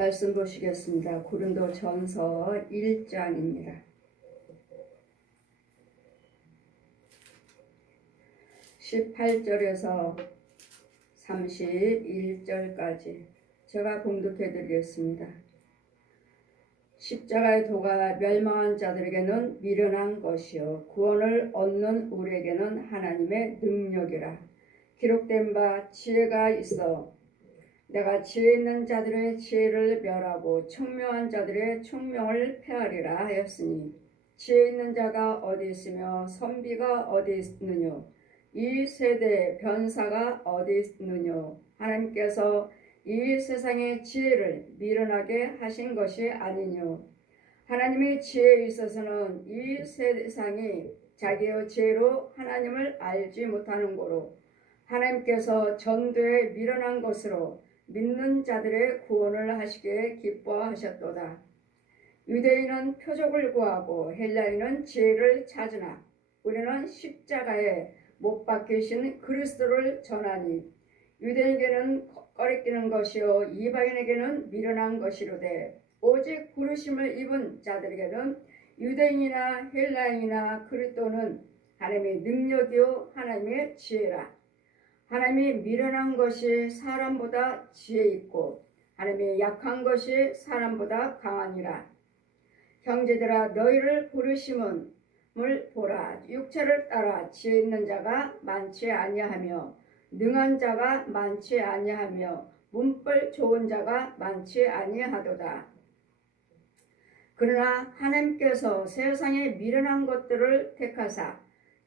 말씀 보시겠습니다. 고린도전서 1장입니다. 18절에서 31절까지 제가 봉독해 드리겠습니다. 십자가의 도가 멸망한 자들에게는 미련한 것이요 구원을 얻는 우리에게는 하나님의 능력이라. 기록된 바 지혜가 있어 내가 지혜 있는 자들의 지혜를 멸하고 총명한 자들의 총명을 폐하리라 하였으니 지혜 있는 자가 어디 있으며 선비가 어디 있느뇨. 이 세대의 변사가 어디 있느뇨. 하나님께서 이 세상의 지혜를 미련하게 하신 것이 아니뇨. 하나님의 지혜에 있어서는 이 세상이 자기의 지혜로 하나님을 알지 못하는 고로 하나님께서 전도에 미련한 것으로 믿는 자들의 구원을 하시기에 기뻐하셨도다. 유대인은 표적을 구하고 헬라인은 지혜를 찾으나 우리는 십자가에 못 박히신 그리스도를 전하니 유대인에게는 꺼리끼는 것이요 이방인에게는 미련한 것이로되 오직 부르심을 입은 자들에게는 유대인이나 헬라인이나 그리스도는 하나님의 능력이요 하나님의 지혜라. 하나님이 미련한 것이 사람보다 지혜 있고 하나님이 약한 것이 사람보다 강하니라. 형제들아 너희를 부르심을 보라. 육체를 따라 지혜 있는 자가 많지 아니하며 능한 자가 많지 아니하며 문벌 좋은 자가 많지 아니하도다. 그러나 하나님께서 세상에 미련한 것들을 택하사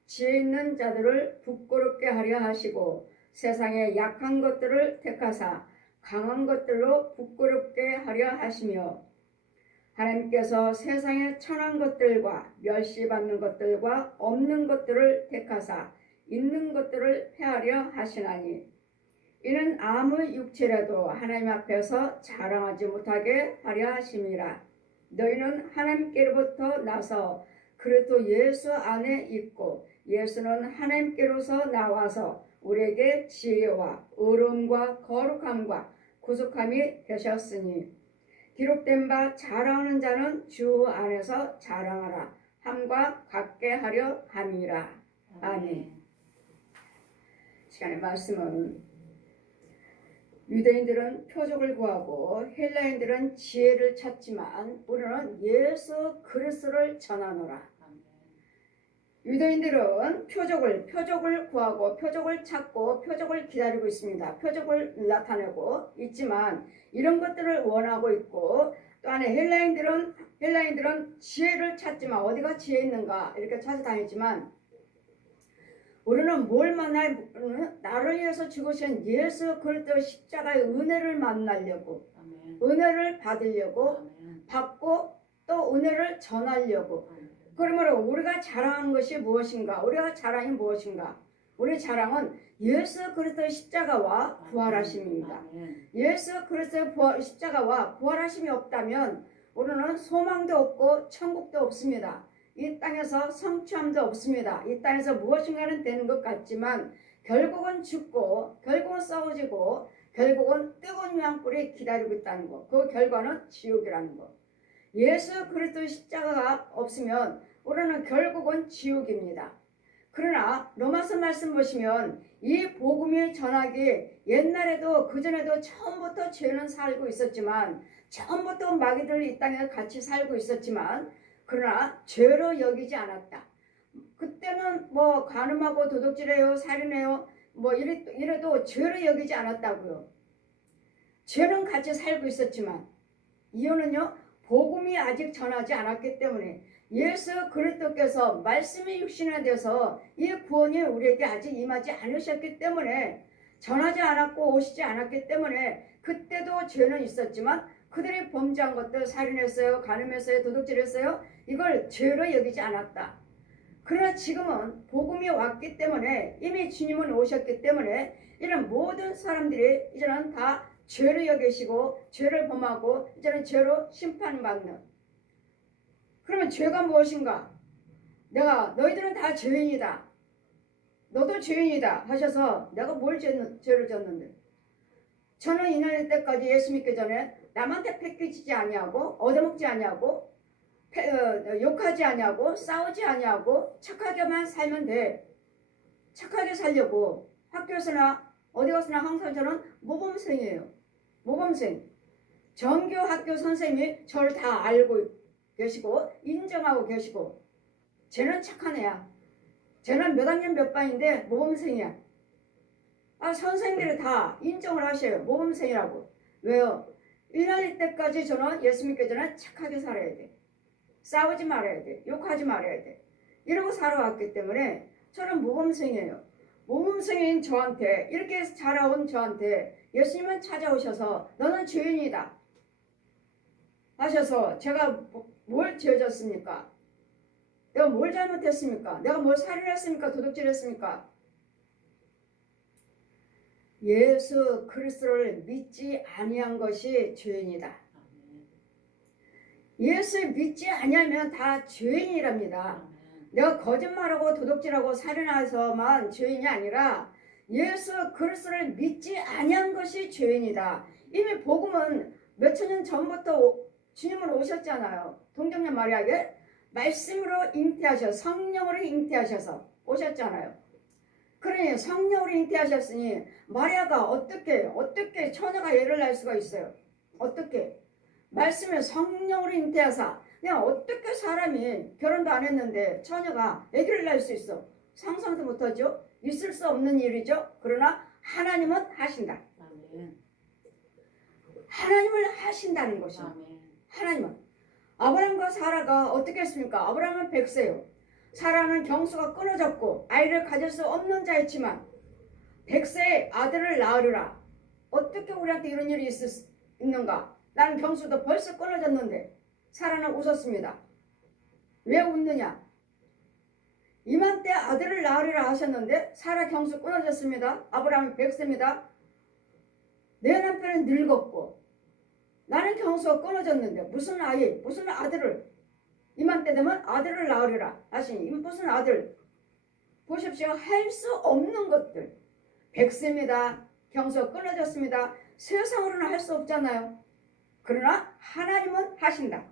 지혜 있는 자들을 부끄럽게 하려 하시고 세상에 약한 것들을 택하사 강한 것들로 부끄럽게 하려 하시며 하나님께서 세상에 천한 것들과 멸시받는 것들과 없는 것들을 택하사 있는 것들을 폐하려 하시나니 이는 아무 육체라도 하나님 앞에서 자랑하지 못하게 하려 하심이라. 너희는 하나님께로부터 나서 그리스도 예수 안에 있고 예수는 하나님께로서 나와서 우리에게 지혜와 의로움과 거룩함과 구속함이 되셨으니 기록된 바 자랑하는 자는 주 안에서 자랑하라 함과 같게 하려 함이라. 아멘. 시간의 말씀은 유대인들은 표적을 구하고 헬라인들은 지혜를 찾지만 우리는 예수 그리스도를 전하노라. 유대인들은 표적을 구하고 표적을 찾고 표적을 기다리고 있습니다. 표적을 나타내고 있지만 이런 것들을 원하고 있고 또한 헬라인들은 지혜를 찾지만 어디가 지혜 있는가 이렇게 찾아다니지만 우리는 뭘 만나야 나를 위해서 죽으신 예수 그리스도 십자가의 은혜를 만나려고 은혜를 받으려고 받고 또 은혜를 전하려고 그러므로 우리가 자랑하는 것이 무엇인가? 우리가 자랑이 무엇인가? 우리 자랑은 예수 그리스도의 십자가와 부활하심입니다. 예수 그리스도의 십자가와 부활하심이 없다면 우리는 소망도 없고 천국도 없습니다. 이 땅에서 성취함도 없습니다. 이 땅에서 무엇인가는 되는 것 같지만 결국은 죽고 결국은 썩어지고 결국은 뜨거운 유황불이 기다리고 있다는 것. 그 결과는 지옥이라는 것. 예수 그리스도의 십자가가 없으면 우리는 결국은 지옥입니다. 그러나 로마서 말씀 보시면 이 복음이 전하기 옛날에도 그전에도 처음부터 죄는 살고 있었지만 처음부터 마귀들 이 땅에 같이 살고 있었지만 그러나 죄로 여기지 않았다. 그때는 뭐 간음하고 도둑질해요 살인해요 뭐 이래도 죄로 여기지 않았다고요. 죄는 같이 살고 있었지만 이유는요 복음이 아직 전하지 않았기 때문에 예수 그리스도께서 말씀이 육신화되어서 이 구원이 우리에게 아직 임하지 않으셨기 때문에 전하지 않았고 오시지 않았기 때문에 그때도 죄는 있었지만 그들이 범죄한 것들 살인했어요 간음했어요 도둑질했어요 이걸 죄로 여기지 않았다. 그러나 지금은 복음이 왔기 때문에 이미 주님은 오셨기 때문에 이런 모든 사람들이 이제는 다 죄를 여기시고 죄를 범하고 이제는 죄로 심판받는. 그러면 죄가 무엇인가? 너희들은 다 죄인이다. 너도 죄인이다 하셔서 내가 뭘 죄를 졌는데 저는 이날 때까지 예수 믿기 전에 남한테 패기지지 아니하고 얻어먹지 아니하고 욕하지 아니하고 싸우지 아니하고 착하게만 살면 돼. 착하게 살려고 학교에서나 어디 가서나 항상 저는 모범생이에요. 모범생. 정규 학교 선생님이 저를 다 알고 계시고 인정하고 계시고 쟤는 착한 애야. 쟤는 몇 학년 몇 반인데 모범생이야. 아, 선생님들이 다 인정을 하셔요. 모범생이라고. 왜요? 1학년 때까지 저는 예수 믿기 전에 착하게 살아야 돼. 싸우지 말아야 돼. 욕하지 말아야 돼. 이러고 살아왔기 때문에 저는 모범생이에요. 모범생인 저한테 이렇게 자라온 저한테 예수님은 찾아오셔서 너는 죄인이다 하셔서 제가 뭘 죄졌습니까? 내가 뭘 잘못했습니까? 내가 뭘 살인했습니까? 도둑질했습니까? 예수 그리스도를 믿지 아니한 것이 죄인이다. 예수 믿지 아니하면 다 죄인이랍니다. 내가 거짓말하고 도둑질하고 살인해서만 죄인이 아니라 예수 그리스도를 믿지 아니한 것이 죄인이다. 이미 복음은 몇천 년 전부터 주님은 오셨잖아요. 동정녀 마리아에게 말씀으로 잉태하셔서 성령으로 잉태하셔서 오셨잖아요. 그러니 성령으로 잉태하셨으니 마리아가 어떻게 처녀가 애를 낳을 수가 있어요? 어떻게? 말씀에 성령으로 잉태하사 그냥 어떻게 사람이 결혼도 안 했는데 처녀가 아기를 낳을 수 있어? 상상도 못하죠? 있을 수 없는 일이죠. 그러나 하나님은 하신다. 하나님을 하신다는 것입니다. 하나님은. 아브라함과 사라가 어떻게 했습니까? 아브라함은 100세요. 사라는 경수가 끊어졌고 아이를 가질 수 없는 자였지만 100세에 아들을 낳으리라. 어떻게 우리한테 이런 일이 있는가? 나는 경수도 벌써 끊어졌는데 사라는 웃었습니다. 왜 웃느냐? 이맘때 아들을 낳으리라 하셨는데 사라 경수 끊어졌습니다. 아브라함은 100세입니다. 내 남편은 늙었고 나는 경수가 끊어졌는데 무슨 아이, 무슨 아들을 이맘때 되면 아들을 낳으리라 하시니 무슨 아들? 보십시오. 할 수 없는 것들. 100세입니다. 경수가 끊어졌습니다. 세상으로는 할 수 없잖아요. 그러나 하나님은 하신다.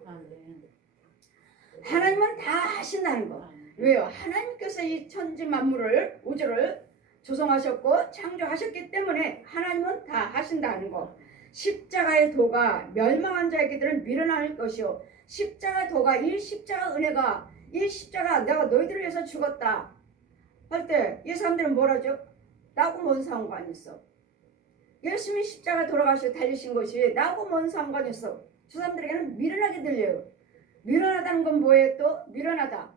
하나님은 다 하신다는 거. 왜요? 하나님께서 이 천지 만물을 우주를 조성하셨고 창조하셨기 때문에 하나님은 다 하신다는 거. 십자가의 도가 멸망한 자에게들은 미련할 것이요 십자가 도가 이 십자가 은혜가 이 십자가 내가 너희들을 위해서 죽었다 할 때 이 사람들은 뭐라죠? 나하고 뭔 상관이 있어? 예수님이 십자가 돌아가시고 달리신 것이 나하고 뭔 상관이 있어? 저 사람들에게는 미련하게 들려요. 미련하다는 건 뭐예요? 또 미련하다.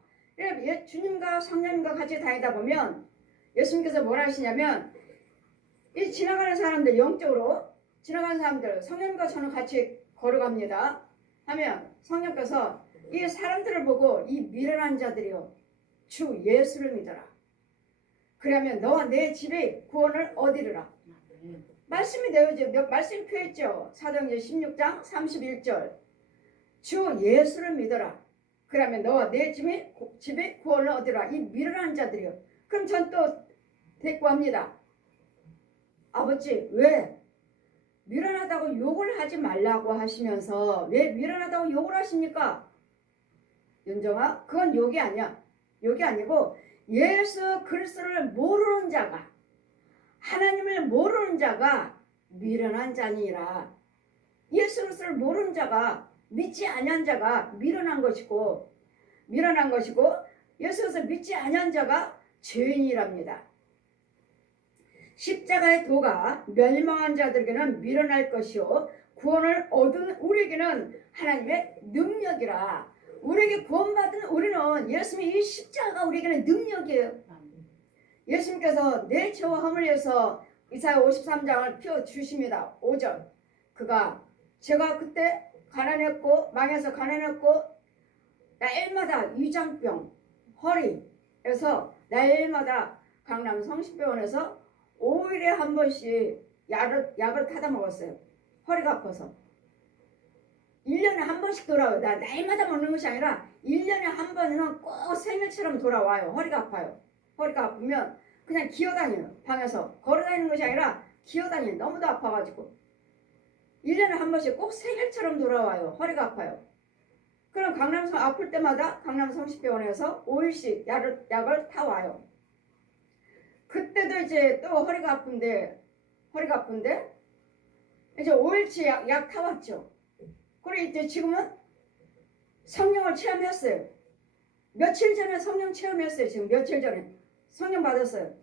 주님과 성령님과 같이 다니다 보면 예수님께서 뭐라 하시냐면 이 지나가는 사람들 영적으로 지나가는 사람들 성령님과 저는 같이 걸어갑니다 하면 성령께서 이 사람들을 보고 이 미련한 자들이여 주 예수를 믿어라. 그러면 너와 내 집에 구원을 얻으리라. 말씀이 되어져 말씀이 표했죠. 사도행전 16장 31절 주 예수를 믿어라. 그러면 너와 내 집에 구원을 얻으라. 이 미련한 자들이요. 그럼 전 또 대꾸합니다. 아버지 왜 미련하다고 욕을 하지 말라고 하시면서 왜 미련하다고 욕을 하십니까? 윤정아 그건 욕이 아니야. 욕이 아니고 예수 그리스도를 모르는 자가 하나님을 모르는 자가 미련한 자니라. 예수 그리스도를 모르는 자가 믿지 아니한 자가 미련한 것이고 예수 그리스도를 믿지 아니한 자가 죄인이랍니다. 십자가의 도가 멸망한 자들에게는 미련할 것이요 구원을 얻은 우리에게는 하나님의 능력이라. 우리에게 구원받은 우리는 예수님의 이 십자가가 우리에게는 능력이에요. 예수님께서 내 죄와 허물 위해서 이사야 53장을 펴주십니다. 5절 제가 그때 가난했고 망해서 가난했고 날마다 위장병 허리에서 날마다 강남 성심병원에서 5일에 한 번씩 약을 타다 먹었어요. 허리가 아파서. 1년에 한 번씩 돌아와요. 날마다 먹는 것이 아니라 1년에 한 번은 꼭 생일처럼 돌아와요. 허리가 아파요. 허리가 아프면 그냥 기어다녀요. 방에서 걸어다니는 것이 아니라 기어다녀요. 너무도 아파가지고. 1년에 한 번씩 꼭 생일처럼 돌아와요. 허리가 아파요. 그럼 강남성 아플 때마다 강남 성심병원에서 5일씩 약을 타와요. 그때도 이제 또 허리가 아픈데 이제 5일치 약 타왔죠. 그리고 이제 지금은 성령을 체험했어요. 며칠 전에 성령 체험했어요. 지금 며칠 전에 성령 받았어요.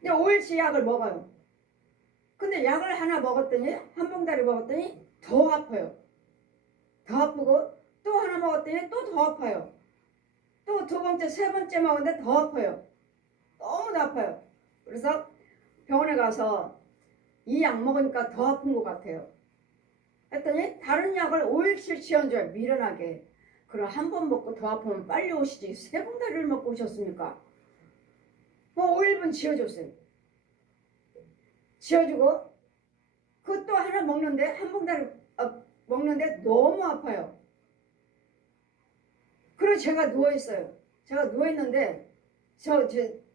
이제 5일치 약을 먹어요. 근데 약을 하나 먹었더니 한 봉다리 먹었더니 더 아파요. 더 아프고 또 하나 먹었더니 또 더 아파요. 또 두 번째, 세 번째 먹었는데 더 아파요. 너무 아파요. 그래서 병원에 가서 이 약 먹으니까 더 아픈 것 같아요. 했더니 다른 약을 5일치 지어줘요. 미련하게. 그럼 한 번 먹고 더 아프면 빨리 오시지. 세 봉다리를 먹고 오셨습니까? 뭐 5일분 지어줬어요. 지어주고 그것도 하나 먹는데 한 봉다리 먹는데 너무 아파요. 그리고 제가 누워있어요. 제가 누워있는데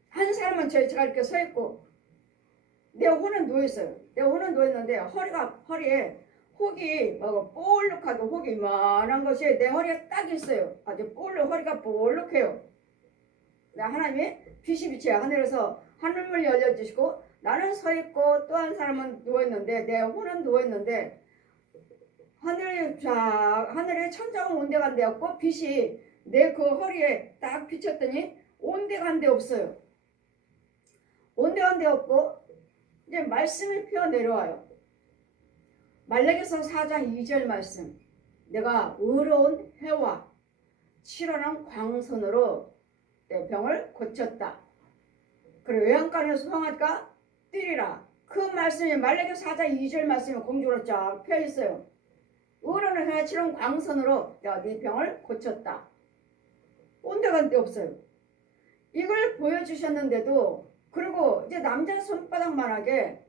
한 사람은 제가 이렇게 서있고 내 호는 누워있어요. 내 호는 누워있는데 허리에 혹이 볼록하게 혹이 이만한 것이 내 허리에 딱 있어요. 아주 허리가 볼록해요. 하나님이 빛이 비쳐요. 하늘에서 하늘문을 열려주시고 나는 서있고 또 한 사람은 누워있는데 내 호는 누워있는데 하늘에 천장은 온데간데 없고 빛이 내 그 허리에 딱 비쳤더니 온데간데 없어요. 온데간데 없고 이제 말씀이 피어 내려와요. 말라기서 4장 2절 말씀. 내가 의로운 해와 치열한 광선으로 내 병을 고쳤다. 그리고 외양간에 소망할까 뛰리라. 그 말씀이 말라기서 4장 2절 말씀이 공중으로 쫙 펴 있어요. 의로운 해와 치열한 광선으로 내가 네 병을 고쳤다. 온데간데 없어요. 이걸 보여주셨는데도 그리고 이제 남자 손바닥만하게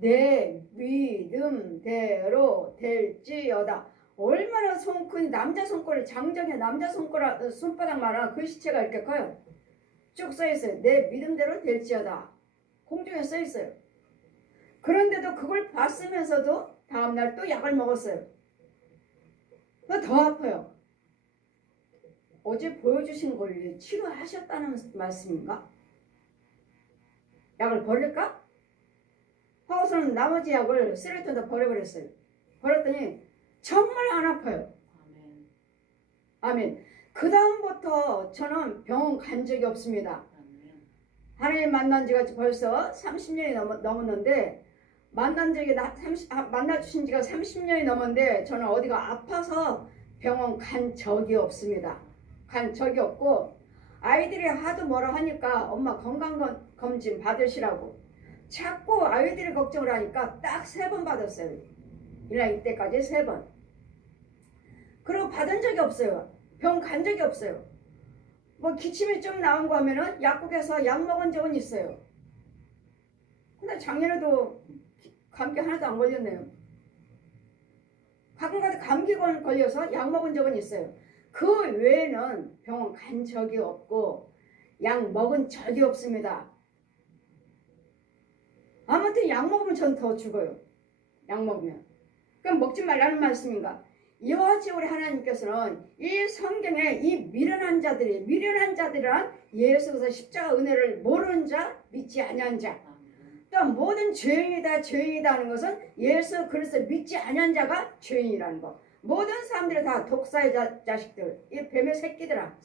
내 믿음대로 될지어다. 얼마나 큰 남자 손가락 장정의 남자 손바닥만한 글씨체가 이렇게 커요. 쭉 써있어요. 내 믿음대로 될지어다. 공중에 써있어요. 그런데도 그걸 봤으면서도 다음날 또 약을 먹었어요. 더 아파요. 어제 보여주신 걸 치료하셨다는 말씀인가? 약을 버릴까? 하고서는 나머지 약을 쓰레기통에다 버려버렸어요. 버렸더니 정말 안 아파요. 아멘. 그 다음부터 저는 병원 간 적이 없습니다. 하나님 만난 지가 벌써 30년이 넘었는데 만나주신 지가 30년이 넘었는데 저는 어디가 아파서 병원 간 적이 없습니다. 간 적이 없고 아이들이 하도 뭐라 하니까 엄마 건강검진 받으시라고 자꾸 아이들이 걱정을 하니까 딱 3번 받았어요. 이때까지 3번. 그리고 받은 적이 없어요. 병 간 적이 없어요. 뭐 기침이 좀 나온 거 하면은 약국에서 약 먹은 적은 있어요. 근데 작년에도 감기 하나도 안 걸렸네요. 가끔가다 감기 걸려서 약 먹은 적은 있어요. 그 외에는 병원 간 적이 없고 약 먹은 적이 없습니다. 아무튼 약 먹으면 전 더 죽어요. 약 먹으면. 그럼 먹지 말라는 말씀인가? 이와 같이 우리 하나님께서는 이 성경에 이 미련한 자들이란 예수 그리스도 십자가 은혜를 모르는 자, 믿지 아니한 자. 또 모든 죄인이다 하는 것은 예수 그리스도 믿지 아니한 자가 죄인이라는 거. 모든 사람들이 다 독사의 자식들, 이 뱀의 새끼들아,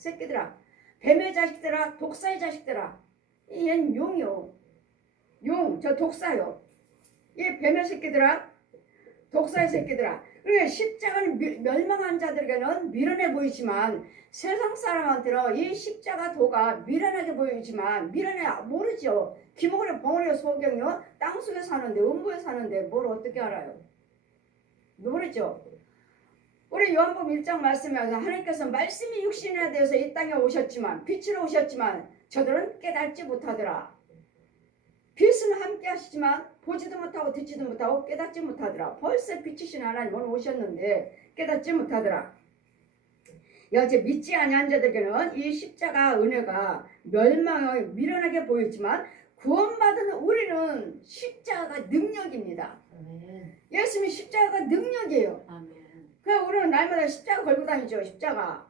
뱀의 자식들아, 독사의 자식들아. 얘는 용이요. 저 독사요. 이 뱀의 새끼들아, 독사의 새끼들아. 그러니까 십자가는 멸망한 자들에게는 미련해 보이지만 세상 사람한테는 이 십자가 도가 미련하게 보이지만 모르죠. 기목원의 벙어리의 소경이요. 땅속에 사는데 음부에 사는데 뭘 어떻게 알아요? 모르죠. 우리 요한복음 1장 말씀에서 하나님께서 말씀이 육신에 대해서 이 땅에 오셨지만 빛으로 오셨지만 저들은 깨닫지 못하더라. 빛은 함께 하시지만 보지도 못하고 듣지도 못하고 깨닫지 못하더라. 벌써 빛이신 하나님은 오셨는데 깨닫지 못하더라. 여제 믿지 아니한 자들에게는 이 십자가 은혜가 멸망을 미련하게 보이지만 구원받은 우리는 십자가가 능력입니다. 아멘. 예수님이 십자가가 능력이에요. 아멘. 그래서 우리는 날마다 십자가 걸고 다니죠. 십자가.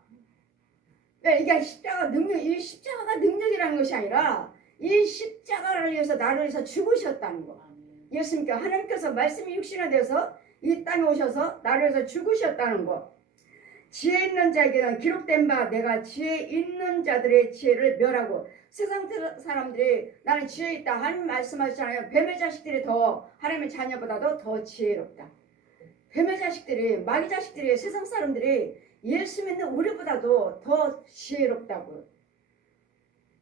네, 이게 십자가 능력, 이 십자가가 능력이라는 것이 아니라 이 십자가를 위해서 나를 위해서 죽으셨다는 거. 아멘. 예수님께 하나님께서 말씀이 육신화되어서 이 땅에 오셔서 나를 위해서 죽으셨다는 거. 지혜 있는 자에게는 기록된 바 내가 지혜 있는 자들의 지혜를 멸하고 세상 사람들이 나는 지혜 있다. 하나님 말씀하시잖아요. 뱀의 자식들이 더 하나님의 자녀보다도 더 지혜롭다. 뱀의 자식들이 마귀 자식들이 세상 사람들이 예수 믿는 우리보다도 더 지혜롭다고요.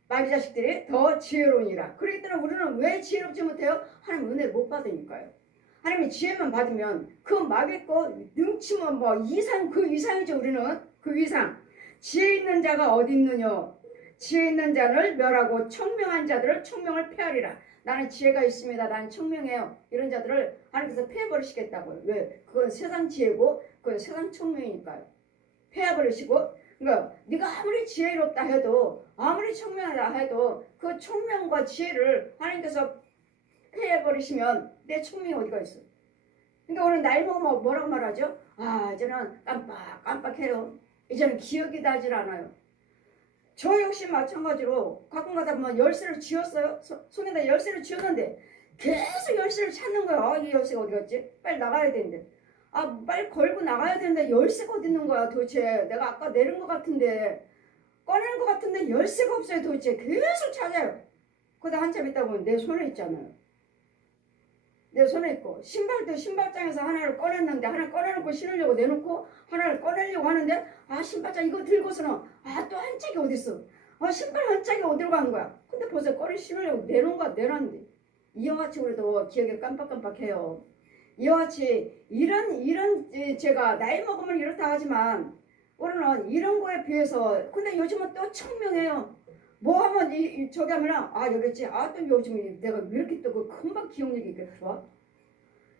마귀 자식들이 더 지혜로우니라. 그렇기 때문에 우리는 왜 지혜롭지 못해요? 하나님 은혜 못 받으니까요. 하나님의 지혜만 받으면 그 마귀 거 능치면 뭐 이상 그 이상이죠. 우리는 그 이상. 지혜 있는 자가 어디 있느냐? 지혜 있는 자를 멸하고 청명한 자들을 청명을 폐하리라. 나는 지혜가 있습니다. 나는 청명해요. 이런 자들을 하나님께서 폐해버리시겠다고요. 왜? 그건 세상 지혜고 그건 세상 청명이니까요. 폐해버리시고 그러니까 네가 아무리 지혜롭다 해도 아무리 청명하다 해도 그 청명과 지혜를 하나님께서 폐해버리시면 내 청명이 어디가 있어? 그러니까 우리는 나이 먹으면 뭐라고 말하죠? 아 이제는 깜빡해요. 이제는 기억이 나질 않아요. 저 역시 마찬가지로 가끔가다 보면 열쇠를 쥐었어요. 손에다 열쇠를 쥐었는데 계속 열쇠를 찾는 거야. 아, 이 열쇠가 어디 갔지? 빨리 나가야 되는데. 아 빨리 걸고 나가야 되는데 열쇠가 어디 있는 거야 도대체. 내가 아까 내린 것 같은데 꺼낸 것 같은데 열쇠가 없어요 도대체. 계속 찾아요. 그러다 한참 있다 보면 내 손에 있잖아요. 내 손에 있고 신발도 신발장에서 하나를 꺼냈는데 하나 꺼내놓고 신으려고 내놓고 하나를 꺼내려고 하는데 아 신발장 이거 들고서는 아 또 한 짝이 어디 있어. 아 신발 한 짝이 어디로 간 거야. 근데 벌써 꺼내 신으려고 내놨는데 이와 같이 우리도 기억이 깜빡깜빡해요. 이와 같이 이런 제가 나이 먹으면 이렇다 하지만 우리는 이런 거에 비해서 근데 요즘은 또 청명해요. 뭐 하면 저기 하면 아 여기 있지. 아 또 요즘 내가 왜 이렇게 또 그 금방 기억력이 이렇게 좋아?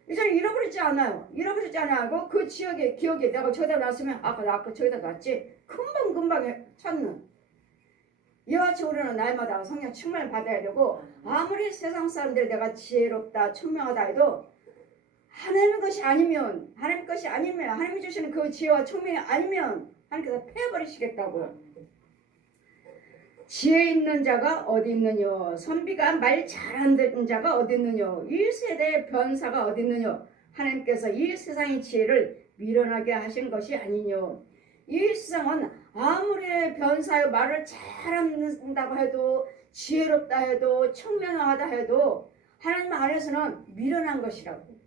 이제는 잃어버리지 않아요. 잃어버리지 않아요. 그 기억에 내가 저기다 놨으면 나 아까 저기다 놨지. 금방 찾는. 이와 같이 우리는 날마다 성령 충만을 받아야 되고 아무리 세상 사람들이 내가 지혜롭다 청명하다 해도 하나님의 것이 아니면 하나님이 주시는 그 지혜와 청명이 아니면 하나님께서 패버리시겠다고요. 지혜 있는 자가 어디 있느냐? 선비가 말 잘하는 자가 어디 있느냐? 이 세대의 변사가 어디 있느냐? 하나님께서 이 세상의 지혜를 미련하게 하신 것이 아니냐? 이 세상은 아무리 변사의 말을 잘한다고 해도 지혜롭다 해도 청명하다 해도 하나님 안에서는 미련한 것이라고.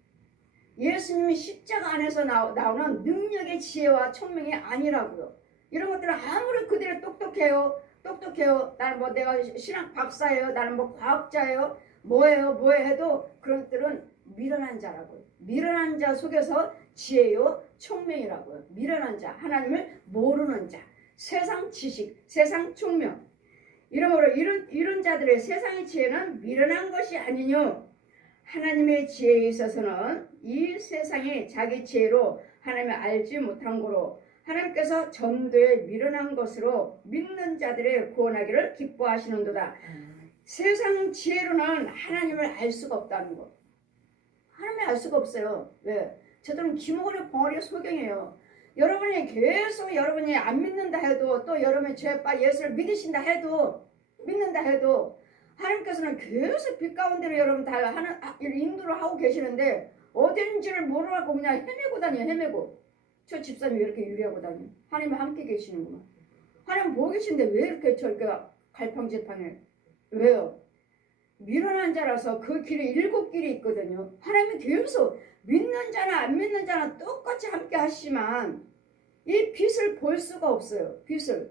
예수님이 십자가 안에서 나오는 능력의 지혜와 청명이 아니라고요. 이런 것들은 아무리 그들이 똑똑해요. 나는 뭐 내가 신학 박사예요. 나는 뭐 과학자예요. 뭐예요 해도 그런 것들은 미련한 자라고요. 미련한 자 속에서 지혜요 청명이라고요. 미련한 자, 하나님을 모르는 자, 세상 지식, 세상 청명. 이러므로 이런 자들의 세상의 지혜는 미련한 것이 아니뇨. 하나님의 지혜에 있어서는 이 세상이 자기 지혜로 하나님을 알지 못한 거로 하나님께서 전도에 미련한 것으로 믿는 자들의 구원하기를 기뻐하시는도다. 세상 지혜로는 하나님을 알 수가 없다는 것. 하나님을 알 수가 없어요. 왜? 저들은 기모리 벙어리 소경이에요. 여러분이 안 믿는다 해도 또 여러분이 예수를 믿으신다 해도 하나님께서는 계속 빛 가운데로 여러분 다 인도를 하고 계시는데 어딘지를 모르고 그냥 헤매고 다녀. 저 집사님이 왜 이렇게 유리하고 다녀? 하나님이 함께 계시는구만. 하나님 보고 계신데 왜 이렇게 저렇게 갈팡질팡해? 왜요? 미련한 자라서 그 길에 7길이 있거든요. 하나님이 계속 믿는 자나 안 믿는 자나 똑같이 함께 하시지만 이 빛을 볼 수가 없어요. 빛을.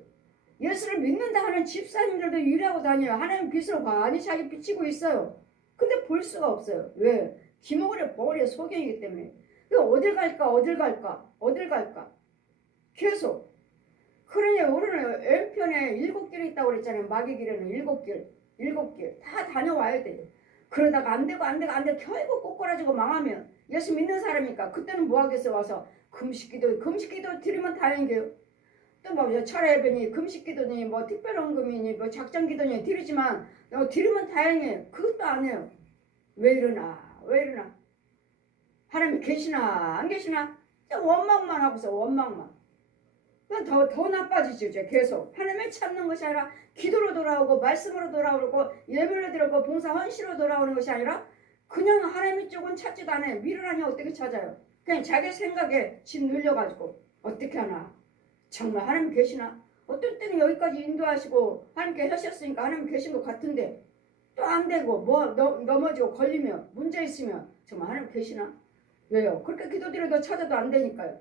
예수를 믿는다 하는 집사님들도 유리하고 다녀요. 하나님 빛을 많이 자기 비치고 있어요. 근데 볼 수가 없어요. 왜? 기모리 벙어리의 소경이기 때문에. 어딜 갈까? 계속. 그러니 우리는 N편에 7길이 있다고 그랬잖아요. 마귀 길에는 7길. 다 다녀와야 돼요. 그러다가 안 되고 결국 꼬꾸라지고 망하면 예수 믿는 사람이니까 그때는 뭐 하겠어요? 와서 금식기도 드리면 다행이에요. 또 뭐 철회배니 금식기도니 뭐 특별헌금이니 뭐 작정기도니 드리지만 들으면 다행이에요. 그것도 안 해요. 왜 이러나? 왜 이러나? 하나님이 계시나 안 계시나? 원망만 하고서 원망만. 더 나빠지죠. 이제 계속 하나님을 찾는 것이 아니라 기도로 돌아오고 말씀으로 돌아오고 예물로 들어오고 봉사 헌시로 돌아오는 것이 아니라 그냥 하나님 쪽은 찾지도 않아요. 미련하니 어떻게 찾아요? 그냥 자기 생각에 집 눌려가지고 어떻게 하나? 정말 하나님 계시나? 어떤 때는 여기까지 인도하시고 하나님께 하셨으니까 하나님 계신 것 같은데 또 안 되고 뭐 넘어지고 걸리면 문제 있으면 정말 하나님 계시나? 왜요? 그렇게 기도드려도 찾아도 안 되니까요.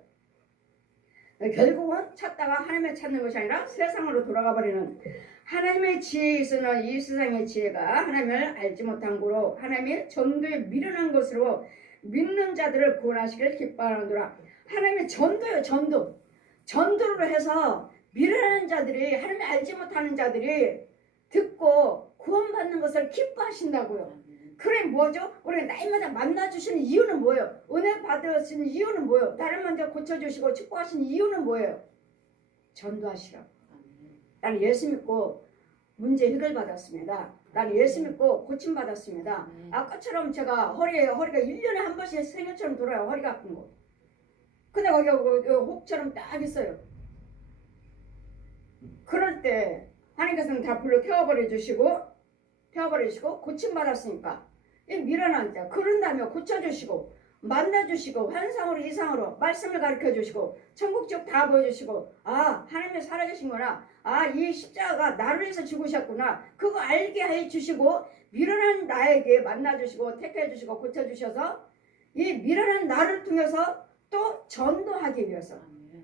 결국은 찾다가 하나님을 찾는 것이 아니라 세상으로 돌아가 버리는 하나님의 지혜에 있어는 이 세상의 지혜가 하나님을 알지 못한 고로 하나님의 전도에 미련한 것으로 믿는 자들을 구원하시기를 기뻐하노라. 하나님의 전도요. 전도로 해서 미련한 자들이 하나님을 알지 못하는 자들이 듣고 구원받는 것을 기뻐하신다고요. 그래 뭐죠? 우리 날마다 만나주시는 이유는 뭐예요? 은혜 받으시는 이유는 뭐예요? 나를 먼저 고쳐주시고 축복하시는 이유는 뭐예요? 전도하시라고. 나는 예수 믿고 문제 해결받았습니다. 나는 예수 믿고 고침받았습니다. 아까처럼 제가 허리가 1년에 한 번씩 생일처럼 돌아요. 허리가 아픈 거. 근데 거기 혹처럼 딱 있어요. 그럴 때 하나님께서는 다 불러 태워버려 주시고 고침받았으니까 이 미련한 자 그런다며 고쳐주시고 만나주시고 환상으로 이상으로 말씀을 가르쳐주시고 천국적 다 보여주시고 아 하나님이 살아계신구나. 아 이 십자가가 나를 위해서 죽으셨구나. 그거 알게 해주시고 미련한 나에게 만나주시고 택해주시고 고쳐주셔서 이 미련한 나를 통해서 또 전도하기 위해서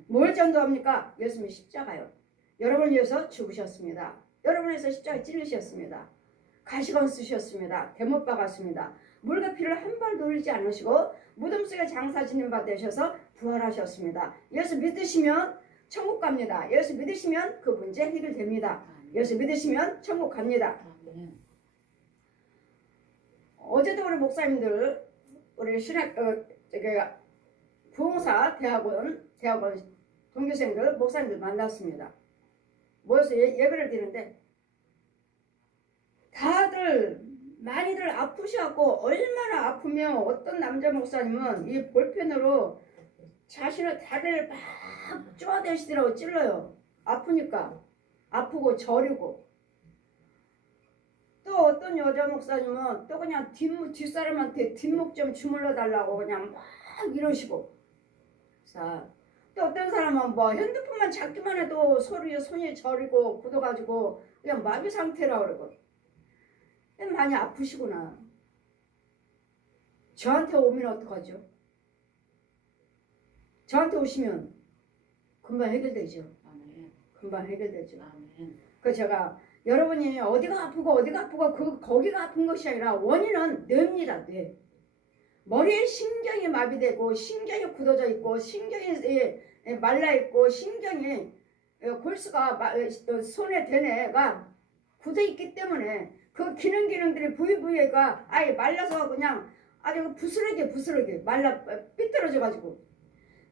뭘 전도합니까? 예수님의 십자가요. 여러분을 위해서 죽으셨습니다. 여러분을 위해서 십자가에 찔리셨습니다. 가시관 쓰셨습니다. 대못 박았습니다. 물과 피를 한 발 돌리지 않으시고 무덤 속에 장사 지는 바 되셔서 부활하셨습니다. 예수 믿으시면 천국 갑니다. 예수 믿으시면 그 문제 해결됩니다. 예수 믿으시면 천국 갑니다. 어제도 우리 목사님들 우리 부흥사 대학원 동교생들 목사님들 만났습니다. 모여서 예배를 드리는데 다들 많이들 아프셔갖고 얼마나 아프면 어떤 남자 목사님은 이 볼펜으로 자신의 다리를 막 쪼아대시더라고. 찔러요. 아프니까 아프고 저리고. 또 어떤 여자 목사님은 또 그냥 뒷사람한테 뒷목 좀 주물러 달라고 그냥 막 이러시고. 자, 또 어떤 사람은 뭐 핸드폰만 잡기만 해도 손이 저리고 굳어가지고 그냥 마비 상태라 그러고. 많이 아프시구나. 저한테 오면 어떡하죠? 저한테 오시면 금방 해결되죠. 금방 해결되죠. 그 제가 여러분이 어디가 아프고 거기가 아픈 것이 아니라 원인은 뇌입니다. 뇌. 머리에 신경이 마비되고 신경이 굳어져 있고 신경이 말라 있고 신경이 골수가 손에 대뇌가 굳어 있기 때문에 그 기능들이 부위가 아예 말라서 그냥 아주 부스러기 말라 삐뚤어져 가지고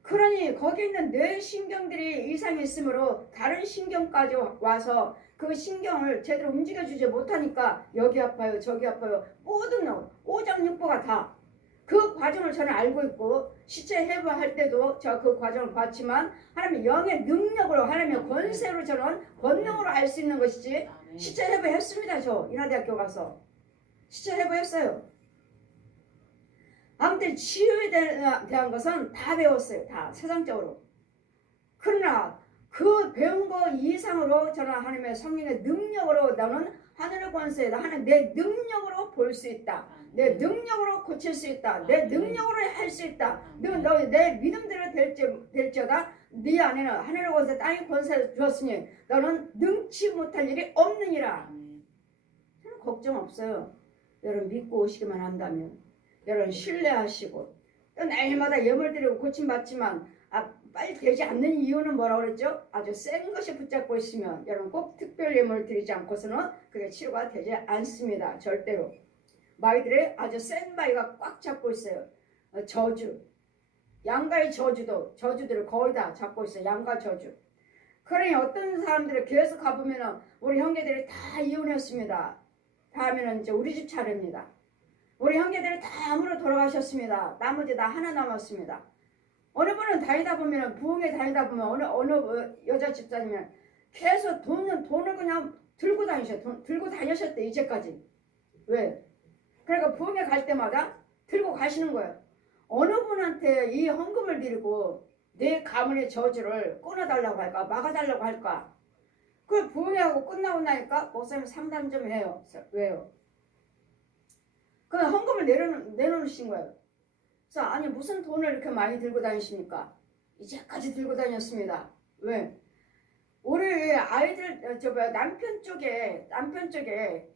그러니 거기 있는 뇌신경들이 이상이 있으므로 다른 신경까지 와서 그 신경을 제대로 움직여주지 못하니까 여기 아파요 저기 아파요 모든 오장육부가 다 그 과정을 저는 알고 있고 시체 해부할 때도 저 그 과정을 봤지만 하나님의 영의 능력으로 하나님의 권세로 저는 권능으로 알 수 있는 것이지 시체 해부했습니다. 저 인하대학교 가서 시체 해부했어요. 아무튼 치유에 대한 것은 다 배웠어요. 다 세상적으로. 그러나 그 배운 거 이상으로 저는 하나님의 성령의 능력으로 나는 하늘의 권세에다 하나님 내 능력으로 볼 수 있다. 내 능력으로 고칠 수 있다. 내 능력으로 할 수 있다. 내 믿음대로 될지어다. 네 안에는 하늘의 권세 땅의 권세를 주었으니 너는 능치 못할 일이 없느니라. 저는 걱정 없어요. 여러분 믿고 오시기만 한다면 여러분 신뢰하시고 또 날마다 예물 드리고 고침받지만 빨리 되지 않는 이유는 뭐라고 그랬죠? 아주 센 것이 붙잡고 있으면 여러분 꼭 특별 예물을 드리지 않고서는 그게 치료가 되지 않습니다. 절대로. 마귀들의 아주 센 마귀가 꽉 잡고 있어요. 저주. 양가의 저주들을 거의 다 잡고 있어요. 양가 저주. 그러니 어떤 사람들이 계속 가보면 우리 형제들이 다 이혼했습니다. 다음에는 이제 우리 집 차례입니다. 우리 형제들이 다 암으로 돌아가셨습니다. 나머지 나 하나 남았습니다. 어느 분은 다니다 보면 부흥회 다니다 보면 어느 여자 집사님은 계속 돈을 그냥 들고 들고 다니셨대 이제까지. 왜? 그러니까 부흥회 갈 때마다 들고 가시는 거예요. 어느 분한테 이 헌금을 드리고 내 가문의 저주를 끊어달라고 할까 막아달라고 할까. 그 부흥회하고 끝나고 나니까 목사님 상담 좀 해요. 왜요? 그 헌금을 내놓으신 거예요. 그래서 아니 무슨 돈을 이렇게 많이 들고 다니십니까? 이제까지 들고 다녔습니다. 왜? 우리 아이들 남편 쪽에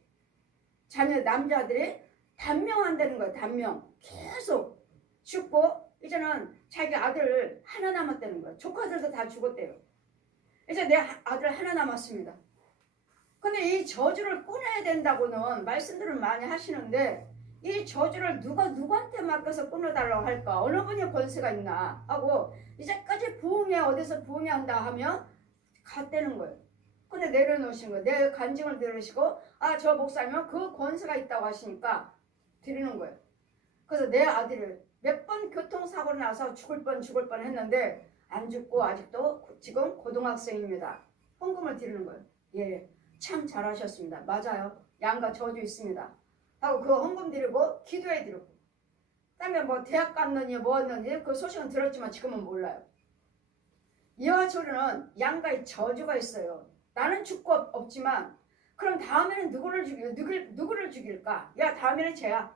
자녀 남자들이 단명한다는 거예요. 단명. 계속 죽고 이제는 자기 아들 하나 남았다는 거예요. 조카들도 다 죽었대요. 이제 내 아들 하나 남았습니다. 근데 이 저주를 끊어야 된다고는 말씀들을 많이 하시는데 이 저주를 누구한테 맡겨서 끊어달라고 할까? 어느 분이 권세가 있나 하고 이제까지 부흥회 어디서 부흥회 한다 하면 갔다는 거예요. 근데 내려놓으신 거예요. 내 간증을 들으시고 저 목사님은 그 권세가 있다고 하시니까 드리는 거예요. 그래서 내 아들을 몇 번 교통사고로 나서 죽을 뻔 했는데 안 죽고 아직도 지금 고등학생입니다. 헌금을 드리는 거예요. 예, 참 잘하셨습니다. 맞아요. 양가 저주 있습니다. 하고 그 헌금 드리고 기도해 드리고 그다음에 뭐 대학 갔느니 뭐였느니 그 소식은 들었지만 지금은 몰라요. 이와 저리는 양가의 저주가 있어요. 나는 죽고 없지만 그럼 다음에는 누구를 죽일까? 야 다음에는 쟤야.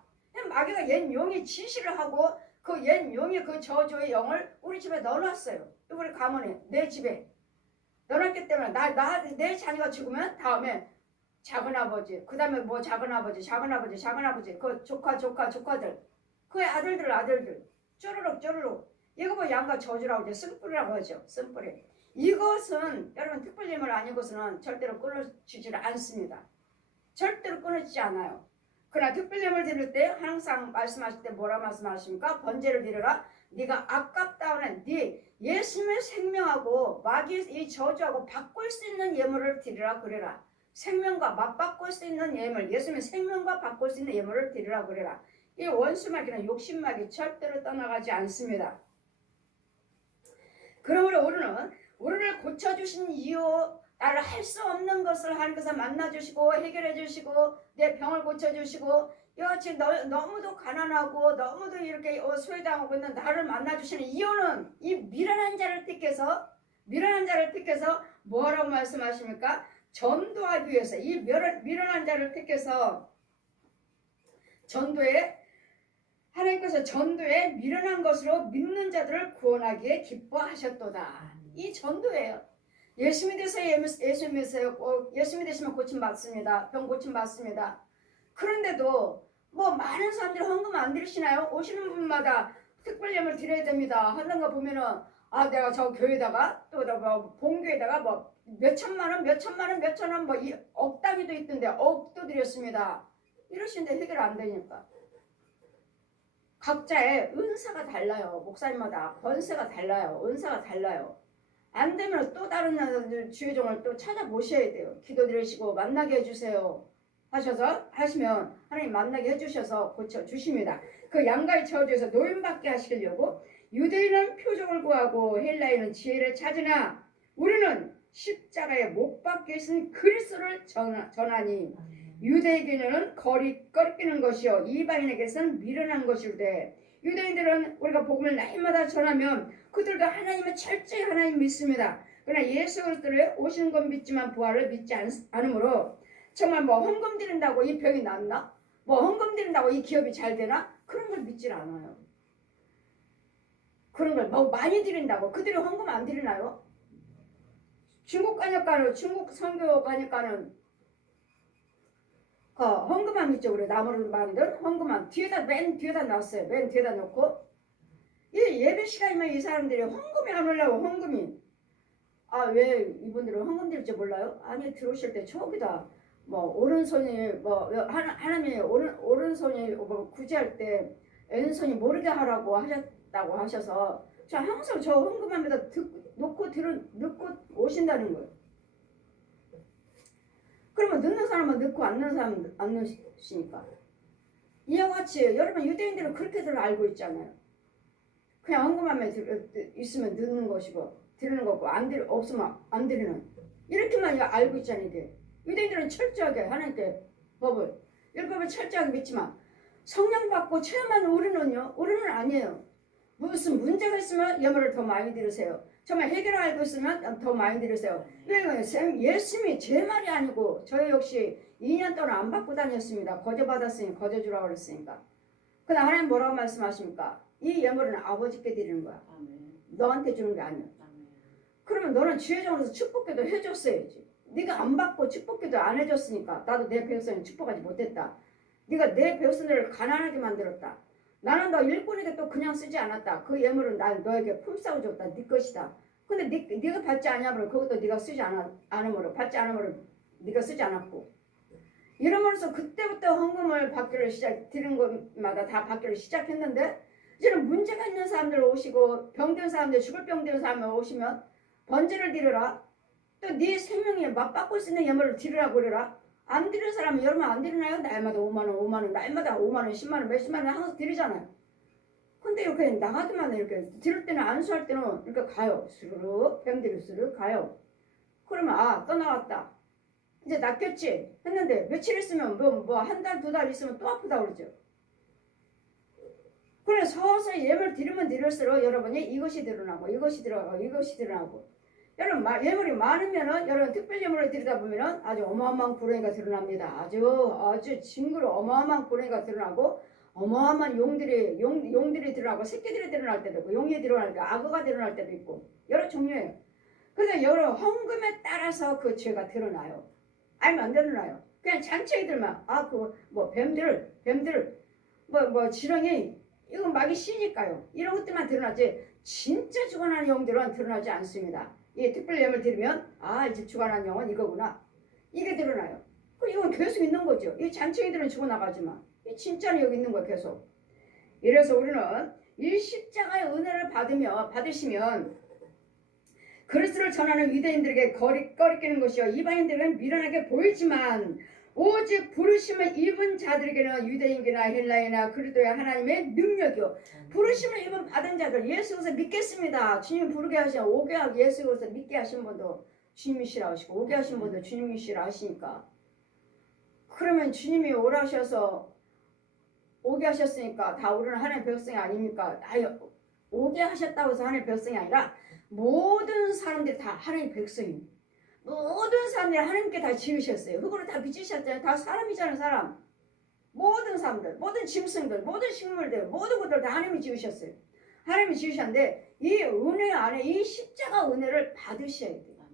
마귀가 옛 용이 지시를 하고 그 옛 용이 그 저주의 영을 우리 집에 넣어놨어요. 우리 가문에 내 집에 넣어놨기 때문에 내 자녀가 죽으면 다음에 작은아버지 그 다음에 뭐 작은아버지 그 조카들 그의 아들들 쪼르륵 이거 뭐 양가 저주라고 하죠. 쓴뿌리라고 하죠. 쓴뿌리. 이것은 여러분 특별임을 아니고서는 절대로 끊어지질 않습니다. 절대로 끊어지지 않아요. 그러나 특별임을 드릴 때 항상 말씀하실 때 뭐라 말씀하십니까? 번제를 드려라. 네가 아깝다 하는 네 예수님의 생명하고 마귀의 이 저주하고 바꿀 수 있는 예물을 드리라 그래라. 생명과 맞바꿀 수 있는 예물, 예수님의 생명과 바꿀 수 있는 예물을 드리라 그래라. 이 원수마귀는 욕심마귀 절대로 떠나가지 않습니다. 그러므로 우리를 고쳐주신 이유, 나를 할 수 없는 것을 하는 것을 만나주시고 해결해주시고 내 병을 고쳐주시고 지금 너무도 가난하고 너무도 이렇게 소외당하고 있는 나를 만나주시는 이유는 이 미련한 자를 택해서 뭐라고 말씀하십니까? 전도하기 위해서 이 미련한 자를 택해서 하나님께서 전도에 미련한 것으로 믿는 자들을 구원하기에 기뻐하셨도다. 이 전도예요. 예수 믿으세요. 예수 믿으시면 고침받습니다. 병 고침받습니다. 그런데도 뭐 많은 사람들이 헌금 안 드리시나요? 오시는 분마다 특별예물 드려야 됩니다. 하는 거 보면은 내가 저 교회에다가 또 뭐 본교에다가 뭐 몇천만 원 뭐 억 단위도 있던데 억도 드렸습니다. 이러시는데 해결 안 되니까. 각자의 은사가 달라요. 목사님마다 권세가 달라요. 은사가 달라요. 안 되면 또 다른 주의종을 또 찾아보셔야 돼요. 기도 드리시고 만나게 해주세요. 하시면 하나님 만나게 해주셔서 고쳐주십니다. 그 양가의 저주에서 노임받게 하시려고 유대인은 표적을 구하고 헬라인은 지혜를 찾으나 우리는 십자가에 못 박혀 있은 그리스도를 전하니 유대인에게는 거리끼는 것이요 이방인에게서는 미련한 것이로되 유대인들은 우리가 복음을 날마다 전하면 그들도 하나님을 철저히 하나님 믿습니다. 그러나 예수 그리스도를 오시는 건 믿지만 부활을 믿지 않으므로 정말 뭐 헌금 드린다고 이 병이 낫나? 뭐 헌금 드린다고 이 기업이 잘 되나? 그런 걸 믿질 않아요. 그런 걸 뭐 많이 드린다고 그들이 헌금 안 드리나요? 중국 선교 가니까는 헌금함 있죠. 우리 나무를 만든 헌금함 맨 뒤에다 놨어요. 맨 뒤에다 놓고 이 예배 시간이면 이 사람들이 헌금이 안 올라오고 헌금이 왜 이분들은 헌금 드릴 줄 몰라요? 아니 들어오실 때 저기다 뭐 오른손이 뭐 하나님이 오른손이 뭐 구제할 때 왼손이 모르게 하라고 하셨다고 하셔서 저 항상 저 헌금함에다 놓고 오신다는 거예요. 그러면 넣는 사람은 넣고 안 넣는 사람은 안 넣으시니까. 이와 같이 여러분 유대인들은 그렇게들 알고 있잖아요. 그냥 헌금하면 있으면 넣는 것이고 드리는 거고 없으면 안 드리는 이렇게만 알고 있잖아요. 이게. 유대인들은 철저하게 하나님께 법을 율법을 철저하게 믿지만 성령 받고 체험하는 우리는 아니에요. 무슨 문제가 있으면 예물을 더 많이 드리세요. 정말 해결을 알고 있으면 더 많이 드리세요. 예수님이 제 말이 아니고 저 역시 2년 동안 안 받고 다녔습니다. 거저 받았으니 거저 주라고 그랬으니까. 그러나 하나님 뭐라고 말씀하십니까? 이 예물은 아버지께 드리는 거야. 너한테 주는 게 아니야. 그러면 너는 지혜정으로서 축복기도 해줬어야지. 네가 안 받고 축복기도 안 해줬으니까 나도 내 백성을 축복하지 못했다. 네가 내 백성들을 가난하게 만들었다. 나는 너 일꾼에게 또 그냥 쓰지 않았다. 그 예물은 너에게 품삯을 줬다. 네 것이다. 근데 네가 받지 않으므로 그것도 네가 쓰지 않으므로 받지 않으므로 네가 쓰지 않았고 이러면서 그때부터 헌금을 받기를 드리는 것마다 다 받기를 시작했는데 이제는 문제가 있는 사람들 오시고 병든 사람들 죽을 병든 사람들 오시면 번제를 드려라. 또 네 생명에 맞받고 쓰는 예물을 드리라고 그래라. 안 드리는 사람은 여러분 안 드리나요? 날마다 5만원 날마다 5만원 10만원 몇십만원 항상 드리잖아요. 근데 이렇게 나가기만 이렇게 드릴 때는 안수할 때는 이렇게 가요. 스르륵 병들이 스르륵 가요. 그러면 떠나왔다. 이제 낫겠지 했는데 며칠 있으면 뭐 한 달 두 달 있으면 또 아프다 그러죠. 그래 서서히 예물 드리면 드릴수록 여러분이 이것이 드러나고 이것이 드러나고 이것이 드러나고 여러분 예물이 많으면은 여러분 특별 예물을 드리다 보면은 아주 어마어마한 불행이가 드러납니다. 아주 징그러 어마어마한 불행이가 드러나고 어마어마한 용들이 드러나고 새끼들이 드러날 때도 있고 용이 드러날 때 악어가 드러날 때도 있고 여러 종류예요. 그래서 여러분 헌금에 따라서 그 죄가 드러나요. 알면 안 드러나요. 그냥 잔치들만 뭐 뱀들 뭐 지렁이 이건 막이 쉬니까요. 이런 것들만 드러나지 진짜 주관하는 영들은 드러나지 않습니다. 이 특별 예물 드리면 이 집 주관하는 영은 이거구나. 이게 드러나요. 이건 계속 있는 거죠. 이 잔챙이들은 죽어나가지만 이 진짜는 여기 있는 거예요. 계속. 이래서 우리는 이 십자가의 은혜를 받으시면 그리스도를 전하는 유대인들에게 거리끼는 것이요 이방인들은 미련하게 보이지만 오직 부르심을 입은 자들에게는 유대인이나 헬라이나 그리스도의 하나님의 능력이요 부르심을 입은 받은 자들 예수 그리스도 믿겠습니다. 주님 부르게 하시면 오게 하고 예수 그리스도 믿게 하신 분도 주님이시라 하시고 오게 하신 분도 주님이시라 하시니까 그러면 주님이 오라 하셔서 오게 하셨으니까 다 우리는 하나님의 백성이 아닙니까? 오게 하셨다고 해서 하나님의 백성이 아니라 모든 사람들이 다 하나님의 백성입니다. 모든 사람들이 하나님께 다 지으셨어요. 흙으로 다 빚으셨잖아요. 다 사람이잖아요. 사람. 모든 사람들, 모든 짐승들, 모든 식물들, 모든 것들 다 하나님이 지으셨어요. 하나님이 지으셨는데 이 은혜 안에 이 십자가 은혜를 받으셔야 돼요.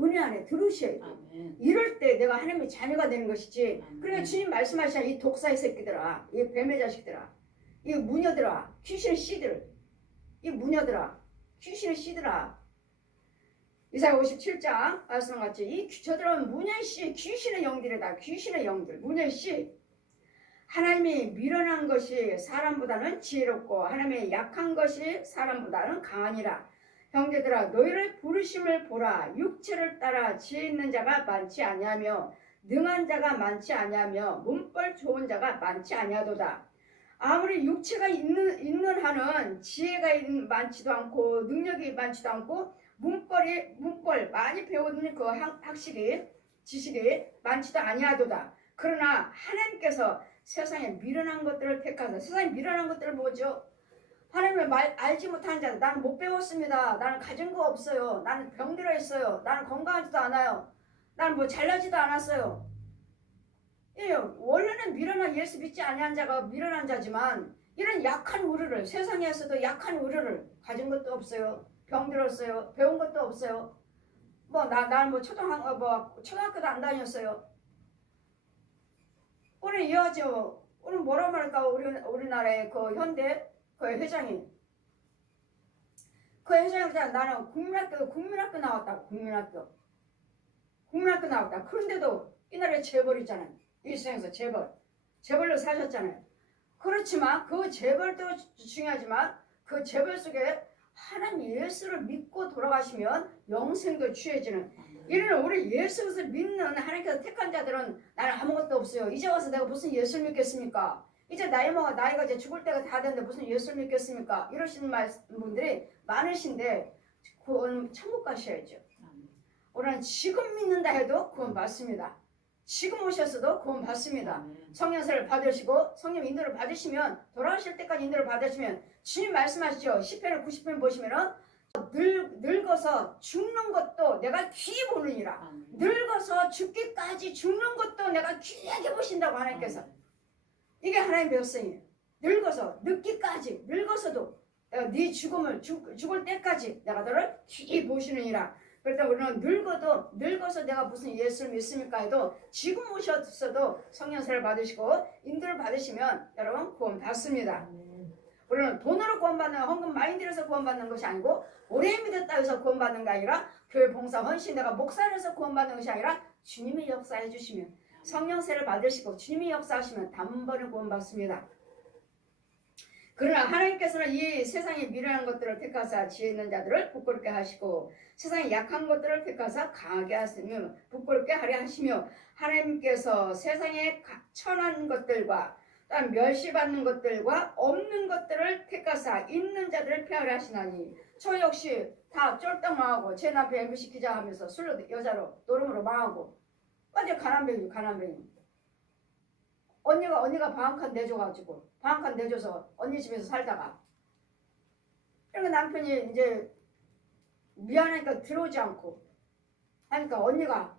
은혜 안에 들으셔야 돼요. 이럴 때 내가 하나님의 자녀가 되는 것이지. 그러니까 주님 말씀하시는 이 독사의 새끼들아, 이 뱀의 자식들아, 이 무녀들아, 귀신의 씨들, 이 무녀들아, 귀신의 씨들아. 이사야 57장 말씀과 같이 저들은 무녀씨 귀신의 영들이다. 귀신의 영들 무녀씨 하나님이 미련한 것이 사람보다는 지혜롭고 하나님의 약한 것이 사람보다는 강하니라. 형제들아 너희를 부르심을 보라. 육체를 따라 지혜 있는 자가 많지 아니하며 능한 자가 많지 아니하며 문벌 좋은 자가 많지 아니하도다. 아무리 육체가 있는 한은 지혜가 많지도 않고 능력이 많지도 않고 문벌 많이 배우는 그 학식이 지식이 많지도 아니하도다. 그러나 하나님께서 세상에 미련한 것들을 택하사 세상에 미련한 것들을 뭐죠? 하나님을 알지 못하는 자들 나는 못 배웠습니다. 나는 가진 거 없어요. 나는 병들어 있어요. 나는 건강하지도 않아요. 나는 뭐 잘나지도 않았어요. 원래는 미련한 예수 믿지 아니한 자가 미련한 자지만 이런 약한 우리를 세상에서도 약한 우리를 가진 것도 없어요. 병들었어요. 배운 것도 없어요. 나는 초등학교도 안 다녔어요. 오늘 이어져 오늘 뭐라 말할까 우리나라의 그 현대 그 회장이 나는 국민학교 나왔다. 국민학교 나왔다. 그런데도 이 나라에 재벌이잖아요. 이 세상에서 재벌로 사셨잖아요. 그렇지만 그 재벌도 중요하지만 그 재벌 속에 하나님 예수를 믿고 돌아가시면 영생도 취해지는 이러는 우리 예수를 믿는 하나님께서 택한 자들은 나는 아무것도 없어요. 이제 와서 내가 무슨 예수를 믿겠습니까? 이제 나이가 이제 죽을 때가 다 됐는데 무슨 예수를 믿겠습니까? 이러시는 분들이 많으신데 그건 천국 가셔야죠. 우리는 지금 믿는다 해도 그건 맞습니다. 지금 오셨어도 구원 받습니다. 성령세를 받으시고 성령 인도를 받으시면 돌아오실 때까지 인도를 받으시면 주님 말씀하시죠. 시편을 90편 보시면은 늙어서 죽는 것도 내가 귀히 보느니라. 늙어서 죽기까지 죽는 것도 내가 귀하게 보신다고 하나님께서. 이게 하나님의 백성이에요. 늙어서 늙기까지 늙어서도 내가 네 죽을 때까지 내가 너를 귀히 보시느니라. 그러다 우리는 늙어서 내가 무슨 예수를 믿습니까 해도 지금 오셨어도 성령세를 받으시고 인도를 받으시면 여러분 구원 받습니다. 우리는 돈으로 구원받는 헌금 많이 들여서 구원받는 것이 아니고 오래 믿었다 해서 구원받는 게 아니라 교회 봉사 헌신 내가 목사를 해서 구원받는 것이 아니라 주님이 역사해 주시면 성령세를 받으시고 주님이 역사하시면 단번에 구원받습니다. 그러나 하나님께서는 이 세상에 미련한 것들을 택하사 지혜 있는 자들을 부끄럽게 하시고 세상에 약한 것들을 택하사 강하게 하시며 부끄럽게 하려 하시며 하나님께서 세상에 천한 것들과 또한 멸시받는 것들과 없는 것들을 택하사 있는 자들을 폐하려 하시나니 저 역시 다 쫄딱 망하고 제 남편 MBC 기자 하면서 술로 여자로 노름으로 망하고 완전 가난뱅이 언니가 방 한 칸 내줘가지고 방 한 칸 내줘서 언니 집에서 살다가 그러니까 남편이 이제 미안하니까 들어오지 않고 하니까 언니가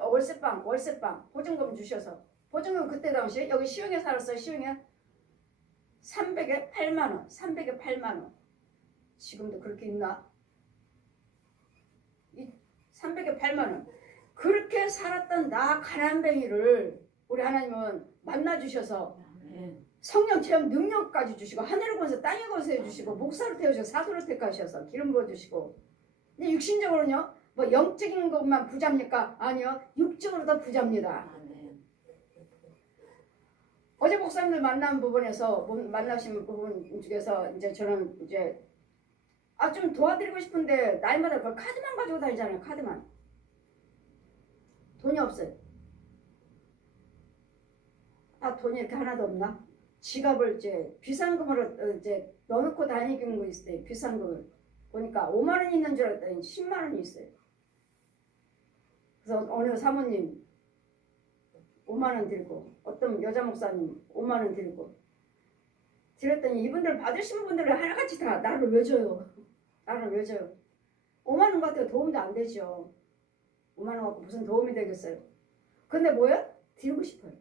월세방 보증금 주셔서 보증금 그때 당시 여기 시흥에 살았어요. 시흥에 300에 8만원 300에 8만원 지금도 그렇게 있나? 300에 8만원 그렇게 살았던 나 가난뱅이를 우리 하나님은 만나주셔서 성령 체험 능력까지 주시고 하늘을 건서 땅에 건서해 주시고 목사로 태우셔서 사도로 택하셔서 기름 부어주시고 근데 육신적으로는요 뭐 영적인 것만 부자입니까? 아니요 육적으로도 부자입니다. 어제 목사님들 만난 부분에서 만나신 부분 중에서 이제 저는 이제 좀 도와드리고 싶은데 날마다 그 카드만 가지고 다니잖아요. 카드만 돈이 없어요. 돈이 이렇게 하나도 없나? 지갑을 이제 비상금으로 이제 넣어놓고 다니는 거 있어요. 비상금을 보니까 5만 원 있는 줄 알았더니 10만 원이 있어요. 그래서 어느 사모님 5만 원 들고 어떤 여자 목사님 5만 원 들고 드렸더니 이분들 받으신 분들은 하나같이 다 나를 왜 줘요? 나를 왜 줘요? 5만 원 같아도 도움도 안 되죠. 5만 원 갖고 무슨 도움이 되겠어요? 근데 뭐야? 드리고 싶어요.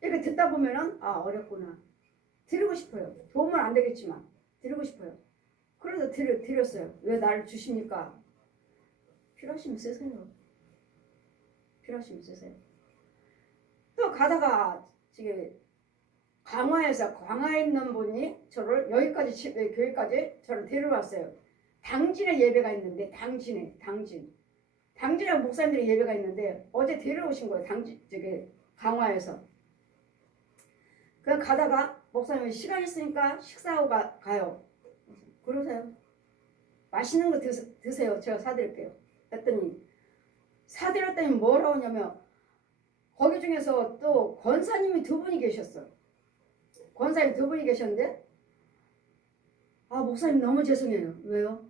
이렇게 듣다 보면은 어렵구나. 드리고 싶어요. 도움은 안 되겠지만 드리고 싶어요. 그래서 드렸어요. 왜 나를 주십니까? 필요하시면 쓰세요. 필요하시면 쓰세요. 또 가다가 지금 광화에 있는 분이 저를 여기까지 교회까지 저를 데려왔어요. 당진에 예배가 있는데 당진에 목사님들이 예배가 있는데 어제 데려오신 거예요. 강화에서. 그냥 가다가 목사님이 시간 있으니까 식사하고 가요. 그러세요. 맛있는 거 드세요. 제가 사드릴게요. 그랬더니 사드렸더니 뭐라고 하냐면 거기 중에서 또 권사님이 두 분이 계셨어. 권사님 두 분이 계셨는데 목사님 너무 죄송해요. 왜요?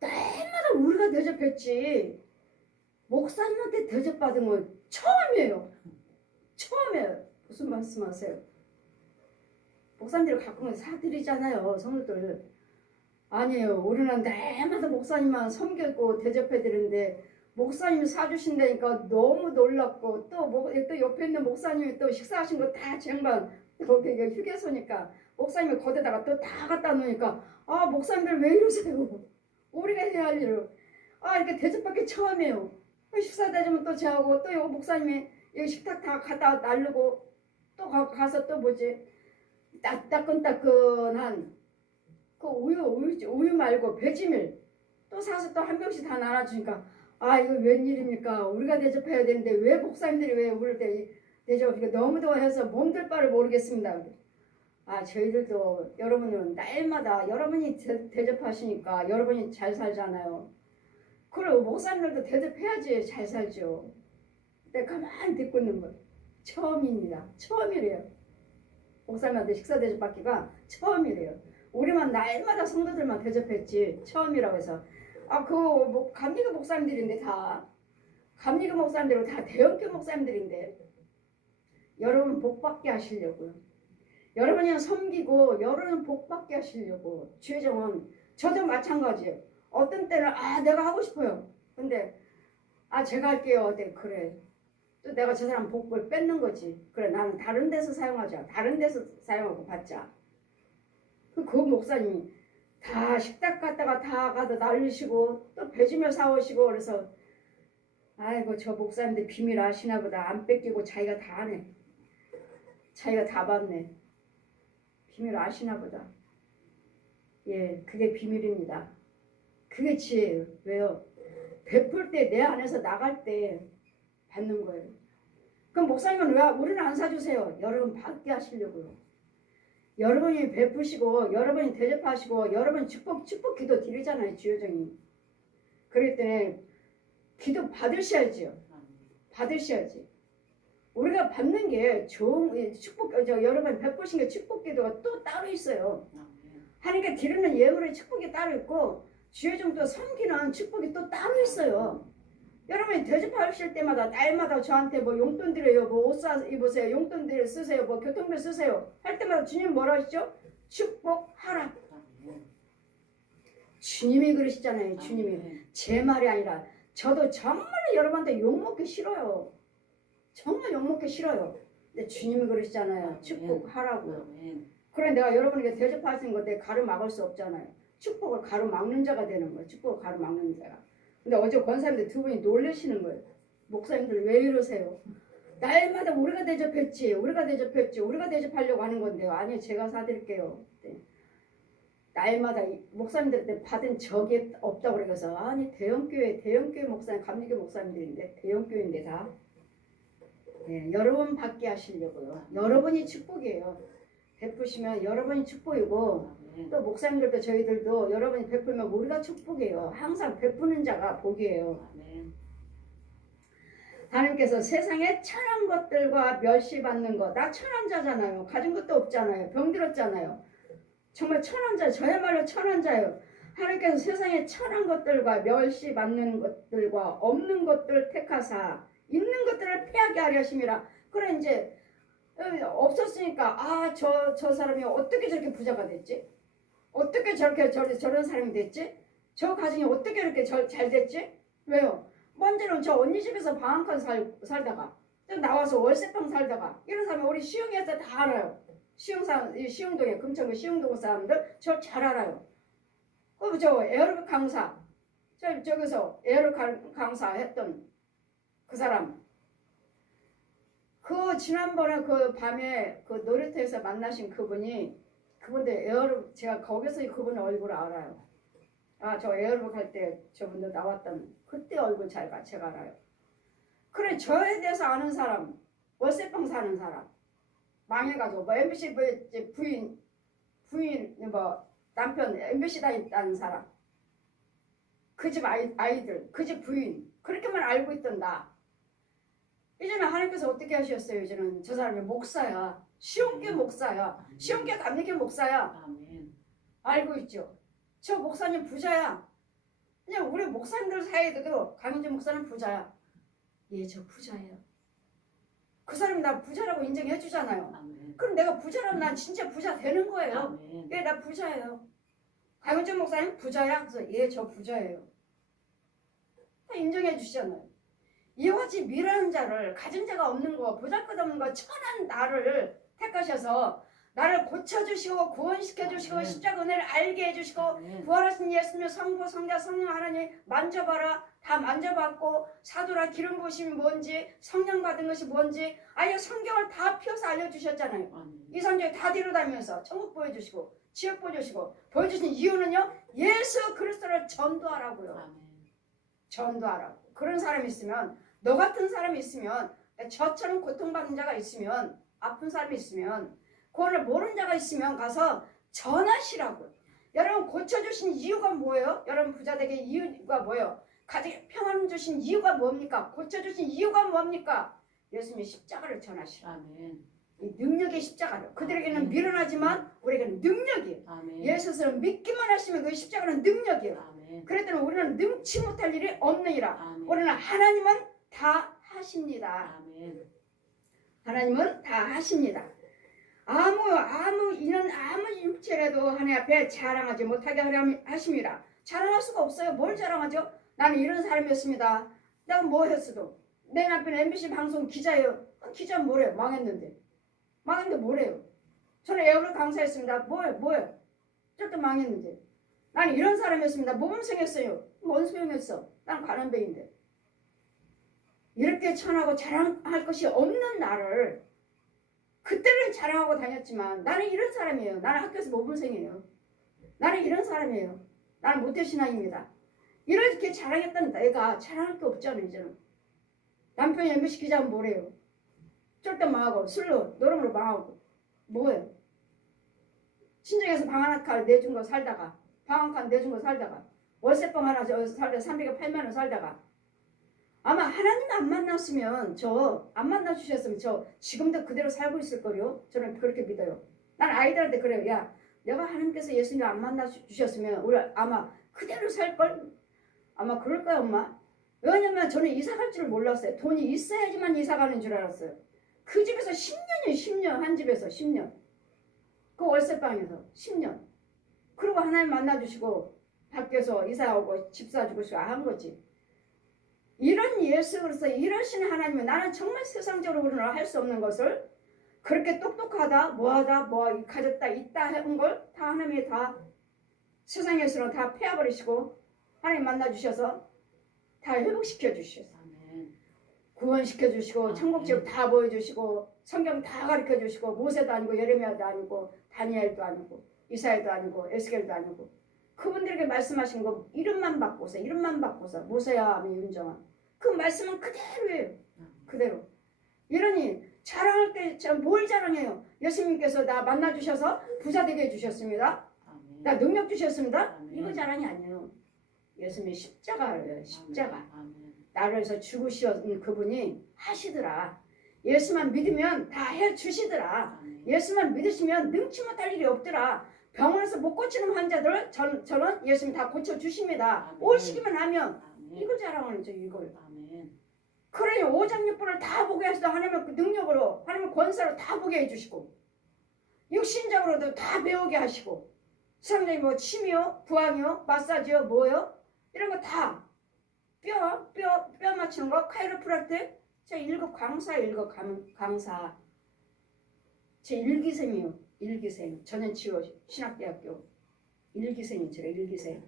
때마다 우리가 대접했지 목사님한테 대접받은 건 처음이에요. 무슨 말씀하세요? 목사님들이 가끔은 사드리잖아요. 성도들. 아니에요. 우리는 날마다 목사님만 섬기고 대접해드리는데 목사님이 사주신다니까 너무 놀랍고 또 옆에 있는 목사님이 또 식사하신 거 다 쟁반 거기 휴게소니까 목사님이 거기다가 또 다 갖다 놓으니까 목사님들 왜 이러세요? 우리가 해야 할 일을 이렇게 대접받기 처음이에요. 식사 대접은 또 제하고 또 요 목사님이 여기 식탁 다 갖다 날르고 또 가서 또 뭐지 따끈따끈한 그 우유 말고 배지밀 또 사서 또 한 병씩 다 나눠주니까 이거 웬일입니까? 우리가 대접해야 되는데 왜 목사님들이 왜 우리를 대접하니까 너무 더워서 몸둘 바를 모르겠습니다. 저희들도 여러분은 날마다 여러분이 대접하시니까 여러분이 잘 살잖아요. 그리고 목사님들도 대접해야지 잘 살죠. 근데 가만히 듣고 있는 분 처음입니다. 처음이래요. 목사님한테 식사 대접받기가 처음이래요. 우리만 날마다 성도들만 대접했지 처음이라고 해서 뭐 감리교 목사님들인데 다 감리교 목사님들은 다 대형교 목사님들인데 여러분 복받게 하시려고요. 여러분이 섬기고 여러분 복받게 하시려고 주의정은 저도 마찬가지예요. 어떤 때는 내가 하고 싶어요. 근데 제가 할게요. 네, 그래. 또 내가 저 사람 복을 뺏는 거지. 그래 나는 다른 데서 사용하자. 다른 데서 사용하고 받자. 그 목사님이 다 식탁 갔다가 다 가서 날리시고 또 배주며 사오시고 그래서 아이고 저 목사님들 비밀 아시나 보다. 안 뺏기고 자기가 다 하네. 자기가 다 받네. 비밀 아시나 보다. 예, 그게 비밀입니다. 그게 지혜예요. 왜요? 베풀 때 내 안에서 나갈 때 받는 거예요. 그럼 목사님은 왜 우리는 안 사주세요? 여러분 받게 하시려고요. 여러분이 베푸시고 여러분이 대접하시고 여러분 축복 기도 드리잖아요. 주여정이. 그럴 때는 기도 받으셔야지요. 받으셔야지. 우리가 받는 게 좋은 축복, 여러분 베푸신 게 축복 기도가 또 따로 있어요. 하나님께 드리는 예물의 축복이 따로 있고 주여정도 섬기는 축복이 또 따로 있어요. 여러분이 대접하실 때마다 날마다 저한테 뭐 용돈 드려요, 뭐 옷 사 입으세요, 용돈 드려 쓰세요, 뭐 교통비 쓰세요 할 때마다 주님 뭐라 하시죠? 축복하라. 주님이 그러시잖아요. 주님이. 제 말이 아니라 저도 정말 여러분한테 욕먹기 싫어요. 정말 욕먹기 싫어요. 근데 주님이 그러시잖아요. 축복하라고요. 그래 내가 여러분에게 대접하시는 거 내가 가로막을 수 없잖아요. 축복을 가로막는 자가 되는 거예요. 축복을 가로막는 자가. 근데 어제 권사님들 두 분이 놀라시는 거예요. 목사님들 왜 이러세요? 날마다 우리가 대접했지. 우리가 대접하려고 하는 건데요. 아니요 제가 사드릴게요. 네. 날마다 목사님들한테 받은 적이 없다고 그래서 아니 대형교회 목사님 감리교 목사님들인데 대형교회인데 다 네, 여러분 받게 하시려고요. 여러분이 축복이에요. 베푸시면 여러분이 축복이고 또 목사님들도 저희들도 여러분이 베풀면 우리가 축복이에요. 항상 베푸는 자가 복이에요. 하나님께서 세상에 천한 것들과 멸시받는 것, 나 천한 자잖아요. 가진 것도 없잖아요. 병들었잖아요. 정말 천한 자, 저야말로 천한 자예요. 하나님께서 세상에 천한 것들과 멸시받는 것들과 없는 것들 택하사 있는 것들을 패하게 하려 하심이라. 그래 이제 없었으니까 저 사람이 어떻게 저렇게 부자가 됐지? 어떻게 저렇게 저런 사람이 됐지? 저 가정이 어떻게 이렇게 잘 됐지? 왜요? 먼저는 저 언니 집에서 방 한 칸 살다가 또 나와서 월세방 살다가 이런 사람이 우리 시흥에서 다 알아요. 시흥동에 금천구 시흥동 사람들 저 잘 알아요. 그럼 저 에어로빅 강사 저기서 에어로빅 강사 했던 그 사람 그 지난번에 그 밤에 그 놀이터에서 만나신 그분도 제가 거기서 그분 얼굴을 알아요. 저 에어로빅 할 때 저분도 나왔던 그때 얼굴 제가 알아요. 그래 저에 대해서 아는 사람 월세방 사는 사람 망해가지고 뭐 MBC 부인 뭐 남편 MBC 다녔다는 사람 그 집 아이들 그 집 부인 그렇게만 알고 있던 나 이제는 하나님께서 어떻게 하셨어요? 이제는 저 사람이 목사야. 시온교 목사야. 시온교 감리교 목사야. 알고 있죠. 저 목사님 부자야. 그냥 우리 목사님들 사이에도 강윤주 목사는 부자야. 예, 저 부자예요. 그 사람이 나 부자라고 인정해 주잖아요. 그럼 내가 부자라면 난 진짜 부자 되는 거예요. 예, 나 부자예요. 강윤주 목사님 부자야? 그래서 예, 저 부자예요. 다 인정해 주시잖아요. 이와 집 일하는 자를 가진 자가 없는 거 보잘것없는 거 천한 나를 택하셔서 나를 고쳐주시고 구원시켜주시고 십자가 은혜를 알게 해주시고 부활하신 예수님 성부 성자 성령 하나님 만져봐라 다 만져봤고 사도라 기름 부으심이 뭔지 성령 받은 것이 뭔지 아예 성경을 다 펴서 알려주셨잖아요. 이 성경에 다 뒤로다니면서 천국 보여주시고 지옥 보여주신 이유는요 예수 그리스도를 전도하라고요. 전도하라고. 그런 사람이 있으면 너 같은 사람이 있으면 저처럼 고통받는 자가 있으면 아픈 사람이 있으면 그거를 모르는 자가 있으면 가서 전하시라고요. 여러분 고쳐주신 이유가 뭐예요? 여러분 부자 되게 이유가 뭐예요? 가정에 평안을 주신 이유가 뭡니까? 고쳐주신 이유가 뭡니까? 예수님의 십자가를 전하시라. 아멘. 이 능력의 십자가를. 그들에게는 미련하지만 우리에게는 능력이에요. 아멘. 예수를 믿기만 하시면 그 십자가는 능력이에요. 아멘. 그랬더니 우리는 능치 못할 일이 없느니라. 아멘. 우리는 하나님은 다 하십니다. 아멘. 하나님은 다 하십니다. 이는 아무 육체라도 하나님 앞에 자랑하지 못하게 하심이라. 자랑할 수가 없어요. 뭘 자랑하죠? 나는 이런 사람이었습니다. 내가 뭐 했어도. 내 남편은 MBC 방송 기자예요. 기자는 뭐래요? 망했는데 뭐래요? 저는 에어를 강사했습니다. 뭐예요? 저도 망했는데. 나는 이런 사람이었습니다. 모범생했어요. 뭔 소용했어? 난 관원배인데. 이렇게 천하고 자랑할 것이 없는 나를 그때는 자랑하고 다녔지만 나는 이런 사람이에요. 나는 학교에서 모범생이에요. 나는 이런 사람이에요. 나는 모태신앙입니다. 이렇게 자랑했던 내가 자랑할 게 없잖아요. 이제는. 남편이 MBC 기자면 뭐래요? 쫄딱 망하고 술로 노름으로 망하고 뭐예요? 친정에서 방 하나 칸 내준 거 살다가 방 한 칸 내준 거 살다가 월세방 하나 살다가 308만 원 살다가 아마 하나님 안 만났으면 저 안 만나주셨으면 저 지금도 그대로 살고 있을 거요. 저는 그렇게 믿어요. 난 아이들한테 그래요. 야 내가 하나님께서 예수님 안 만나주셨으면 우리 아마 그대로 살걸? 아마 그럴 거야 엄마. 왜냐면 저는 이사 갈 줄 몰랐어요. 돈이 있어야지만 이사 가는 줄 알았어요. 그 집에서 10년이에요. 10년 한 집에서 10년. 그 월세방에서 10년. 그리고 하나님 만나주시고 밖에서 이사하고 집 사주고 한 거지. 이런 예수 그리스도 이러신 하나님은 나는 정말 세상적으로는 할 수 없는 것을 그렇게 똑똑하다 뭐하다 뭐 가졌다 있다 해본 걸 다 하나님이 다 세상에서는 다 패워버리시고 하나님 만나주셔서 다 회복시켜 주셔서 구원시켜 주시고 천국집 다 보여주시고 성경 다 가르쳐 주시고 모세도 아니고 예레미야도 아니고 다니엘도 아니고 이사야도 아니고 에스겔도 아니고 그분들에게 말씀하신 거 이름만 바꿔서 모세야 하면 윤정아 그 말씀은 그대로예요. 그대로. 이러니 자랑할 때 뭘 자랑해요? 예수님께서 나 만나주셔서 부자 되게 해주셨습니다. 나 능력 주셨습니다. 이거 자랑이 아니에요. 예수님의 십자가예요. 십자가. 나를 위해서 죽으신 그분이 하시더라. 예수만 믿으면 다 해주시더라. 예수만 믿으시면 능치 못할 일이 없더라. 병원에서 못 고치는 환자들 저는 예수님 다 고쳐주십니다. 오시기만 하면 이걸 자랑하는 거죠. 이걸. 그러니 오장육부를 다 보게 하시도 하나님의 그 능력으로 하나님의 권세로 다 보게 해주시고 육신적으로도 다 배우게 하시고 세상적인 뭐 침이요 부항이요 마사지요 뭐요 이런 거 다 뼈 맞추는 거 카이로프라틱 제 1급 강사 1급 강사 제 1기생이요 1기생 전현치유 신학대학교 1기생이 제가 1기생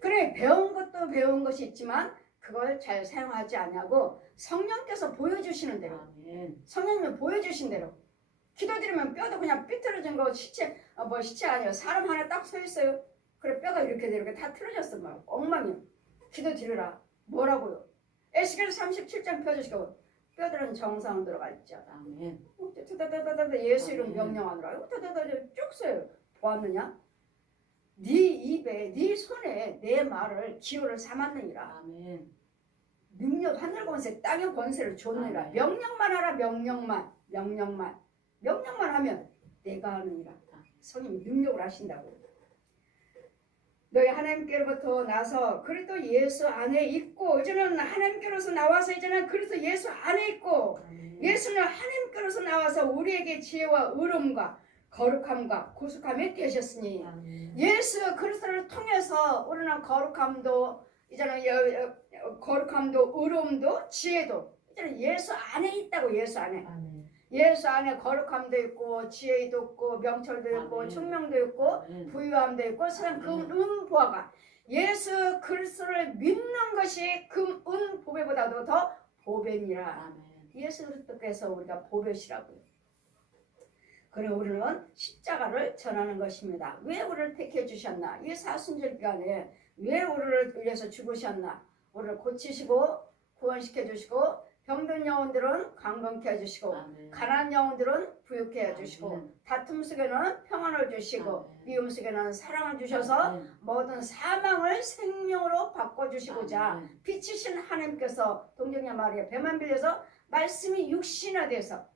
그래 배운 것도 배운 것이 있지만 그걸 잘 사용하지 않냐고 성령께서 보여주시는 대로 성령님이 보여주신 대로 기도드리면 뼈도 그냥 삐뚤어진 거 시체 아니에요. 사람 하나 딱 서 있어요. 그래 뼈가 이렇게 다 틀어졌어 막 엉망이야. 기도드려라. 뭐라고요? 에스겔 37장 펴주시고 뼈들은 정상 들어가 있죠. 예수 이름 명령하느라 쭉 써요. 보았느냐? 네 입에 네 손에 내 말을 기호를 삼았느니라. 능력 하늘 권세 땅의 권세를 줬느니라. 명령만 하라. 명령만 하면 내가 하느니라. 성령이 능력을 하신다고. 너희 하나님께로부터 나서 그리스도 예수 안에 있고 이제는 하나님께로서 나와서 이제는 그리스도 예수 안에 있고 예수는 하나님께로서 나와서 우리에게 지혜와 의로움과 거룩함과 구속함이 되셨으니 예수 그리스도를 통해서 우리는 거룩함도 이제는 거룩함도 의로움도 지혜도 이제는 예수 안에 있다고. 예수 안에. 예수 안에 거룩함도 있고 지혜도 있고 명철도 있고 총명도 있고 부유함도 있고 세상 금은보화가 예수 그리스도를 믿는 것이 금은 보배보다도 더 보배니라. 예수 그리스도께서 우리가 보배시라고요. 그래 우리는 십자가를 전하는 것입니다. 왜 우리를 택해 주셨나? 이 사순절 기간에 왜 우리를 위해서 죽으셨나? 우리를 고치시고 구원시켜 주시고 병든 영혼들은 강건케 해주시고 아멘. 가난한 영혼들은 부유케 해주시고 아멘. 다툼 속에는 평안을 주시고 아멘. 미움 속에는 사랑을 주셔서 아멘. 모든 사망을 생명으로 바꿔주시고자 아멘. 빛이신 하나님께서 동정녀 마리아 배만 빌려서 말씀이 육신화돼서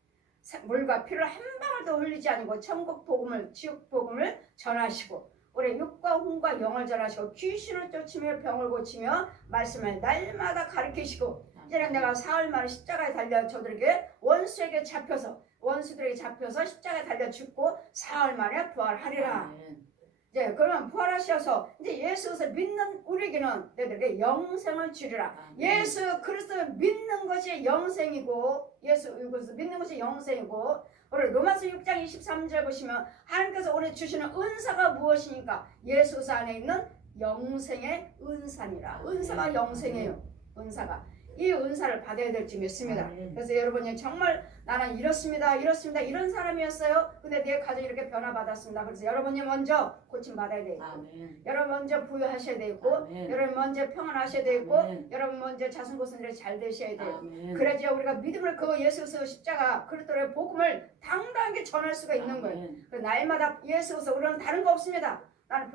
물과 피를 한 방울도 흘리지 아니고 천국 복음을 지옥 복음을 전하시고 우리 육과 혼과 영을 전하시고 귀신을 쫓으며 병을 고치며 말씀을 날마다 가르치시고 이제는 내가 사흘 만에 십자가에 달려 저들에게 원수들에게 잡혀서 십자가에 달려 죽고 사흘 만에 부활하리라. 아멘. 이제 그러면 부활하셔서 이제 예수를 믿는 우리에게는 너희들에게 영생을 주리라. 아멘. 예수 그리스도를 믿는 것이 영생이고 예수 그리스도 믿는 것이 영생이고 우리 로마서 6장 23절 보시면 하나님께서 우리 주시는 은사가 무엇이니까 예수 안에 있는 영생의 은사니라. 은사가 영생이에요. 은사가 이 은사를 받아야 될지 믿습니다. 아멘. 그래서 여러분이 정말 나는 이렇습니다 이런 사람이었어요. 근데 내 가정이 이렇게 변화받았습니다. 그래서 여러분이 먼저 고침받아야 되고 아멘. 여러분 먼저 부유하셔야 되고 아멘. 여러분 먼저 평안하셔야 되고 아멘. 여러분 먼저 자손고손들이 잘 되셔야 돼요. 아멘. 그래야지 우리가 믿음을 그 예수 십자가 그리스도의 복음을 당당하게 전할 수가 있는 거예요. 아멘. 그 날마다 예수에서 우리는 다른 거 없습니다. 나는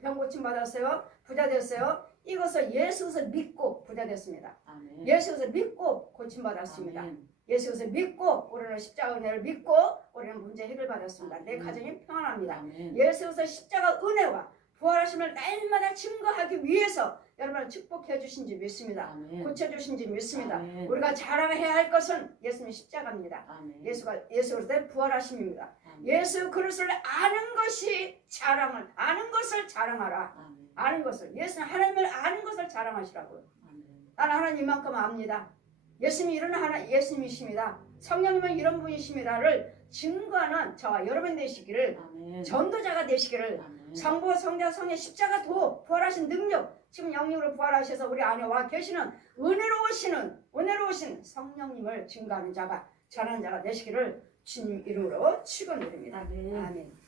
병 고침 받았어요. 부자 됐어요. 이것을 예수에서 믿고 부자 됐습니다. 아멘. 예수에서 믿고 고침 받았습니다. 아멘. 예수에서 믿고 우리는 십자가 은혜를 믿고 우리는 문제 해결 받았습니다. 내 가정이 평안합니다. 아멘. 예수에서 십자가 은혜와 부활하심을 날마다 증거하기 위해서 여러분을 축복해 주신지 믿습니다. 아멘. 고쳐 주신지 믿습니다. 아멘. 우리가 자랑해야 할 것은 예수님의 십자가입니다. 아멘. 예수의 부활하심입니다. 아멘. 예수 그리스도를 아는 것이 아는 것을 자랑하라. 아멘. 아는 것을 예수는 하나님을 아는 것을 자랑하시라고요. 아멘. 나는 하나님만큼 압니다. 예수님이 이런 예수님이십니다. 성령님은 이런 분이십니다를 증거하는 저와 여러분 되시기를 아멘. 전도자가 되시기를 아멘. 성부 성자 성의 십자가 도 부활하신 능력 지금 영육으로 부활하셔서 우리 안에 와 계시는 은혜로우신 성령님을 증거하는 자가 전하는 자가 되시기를 주님 이름으로 축원드립니다. 아멘. 아멘.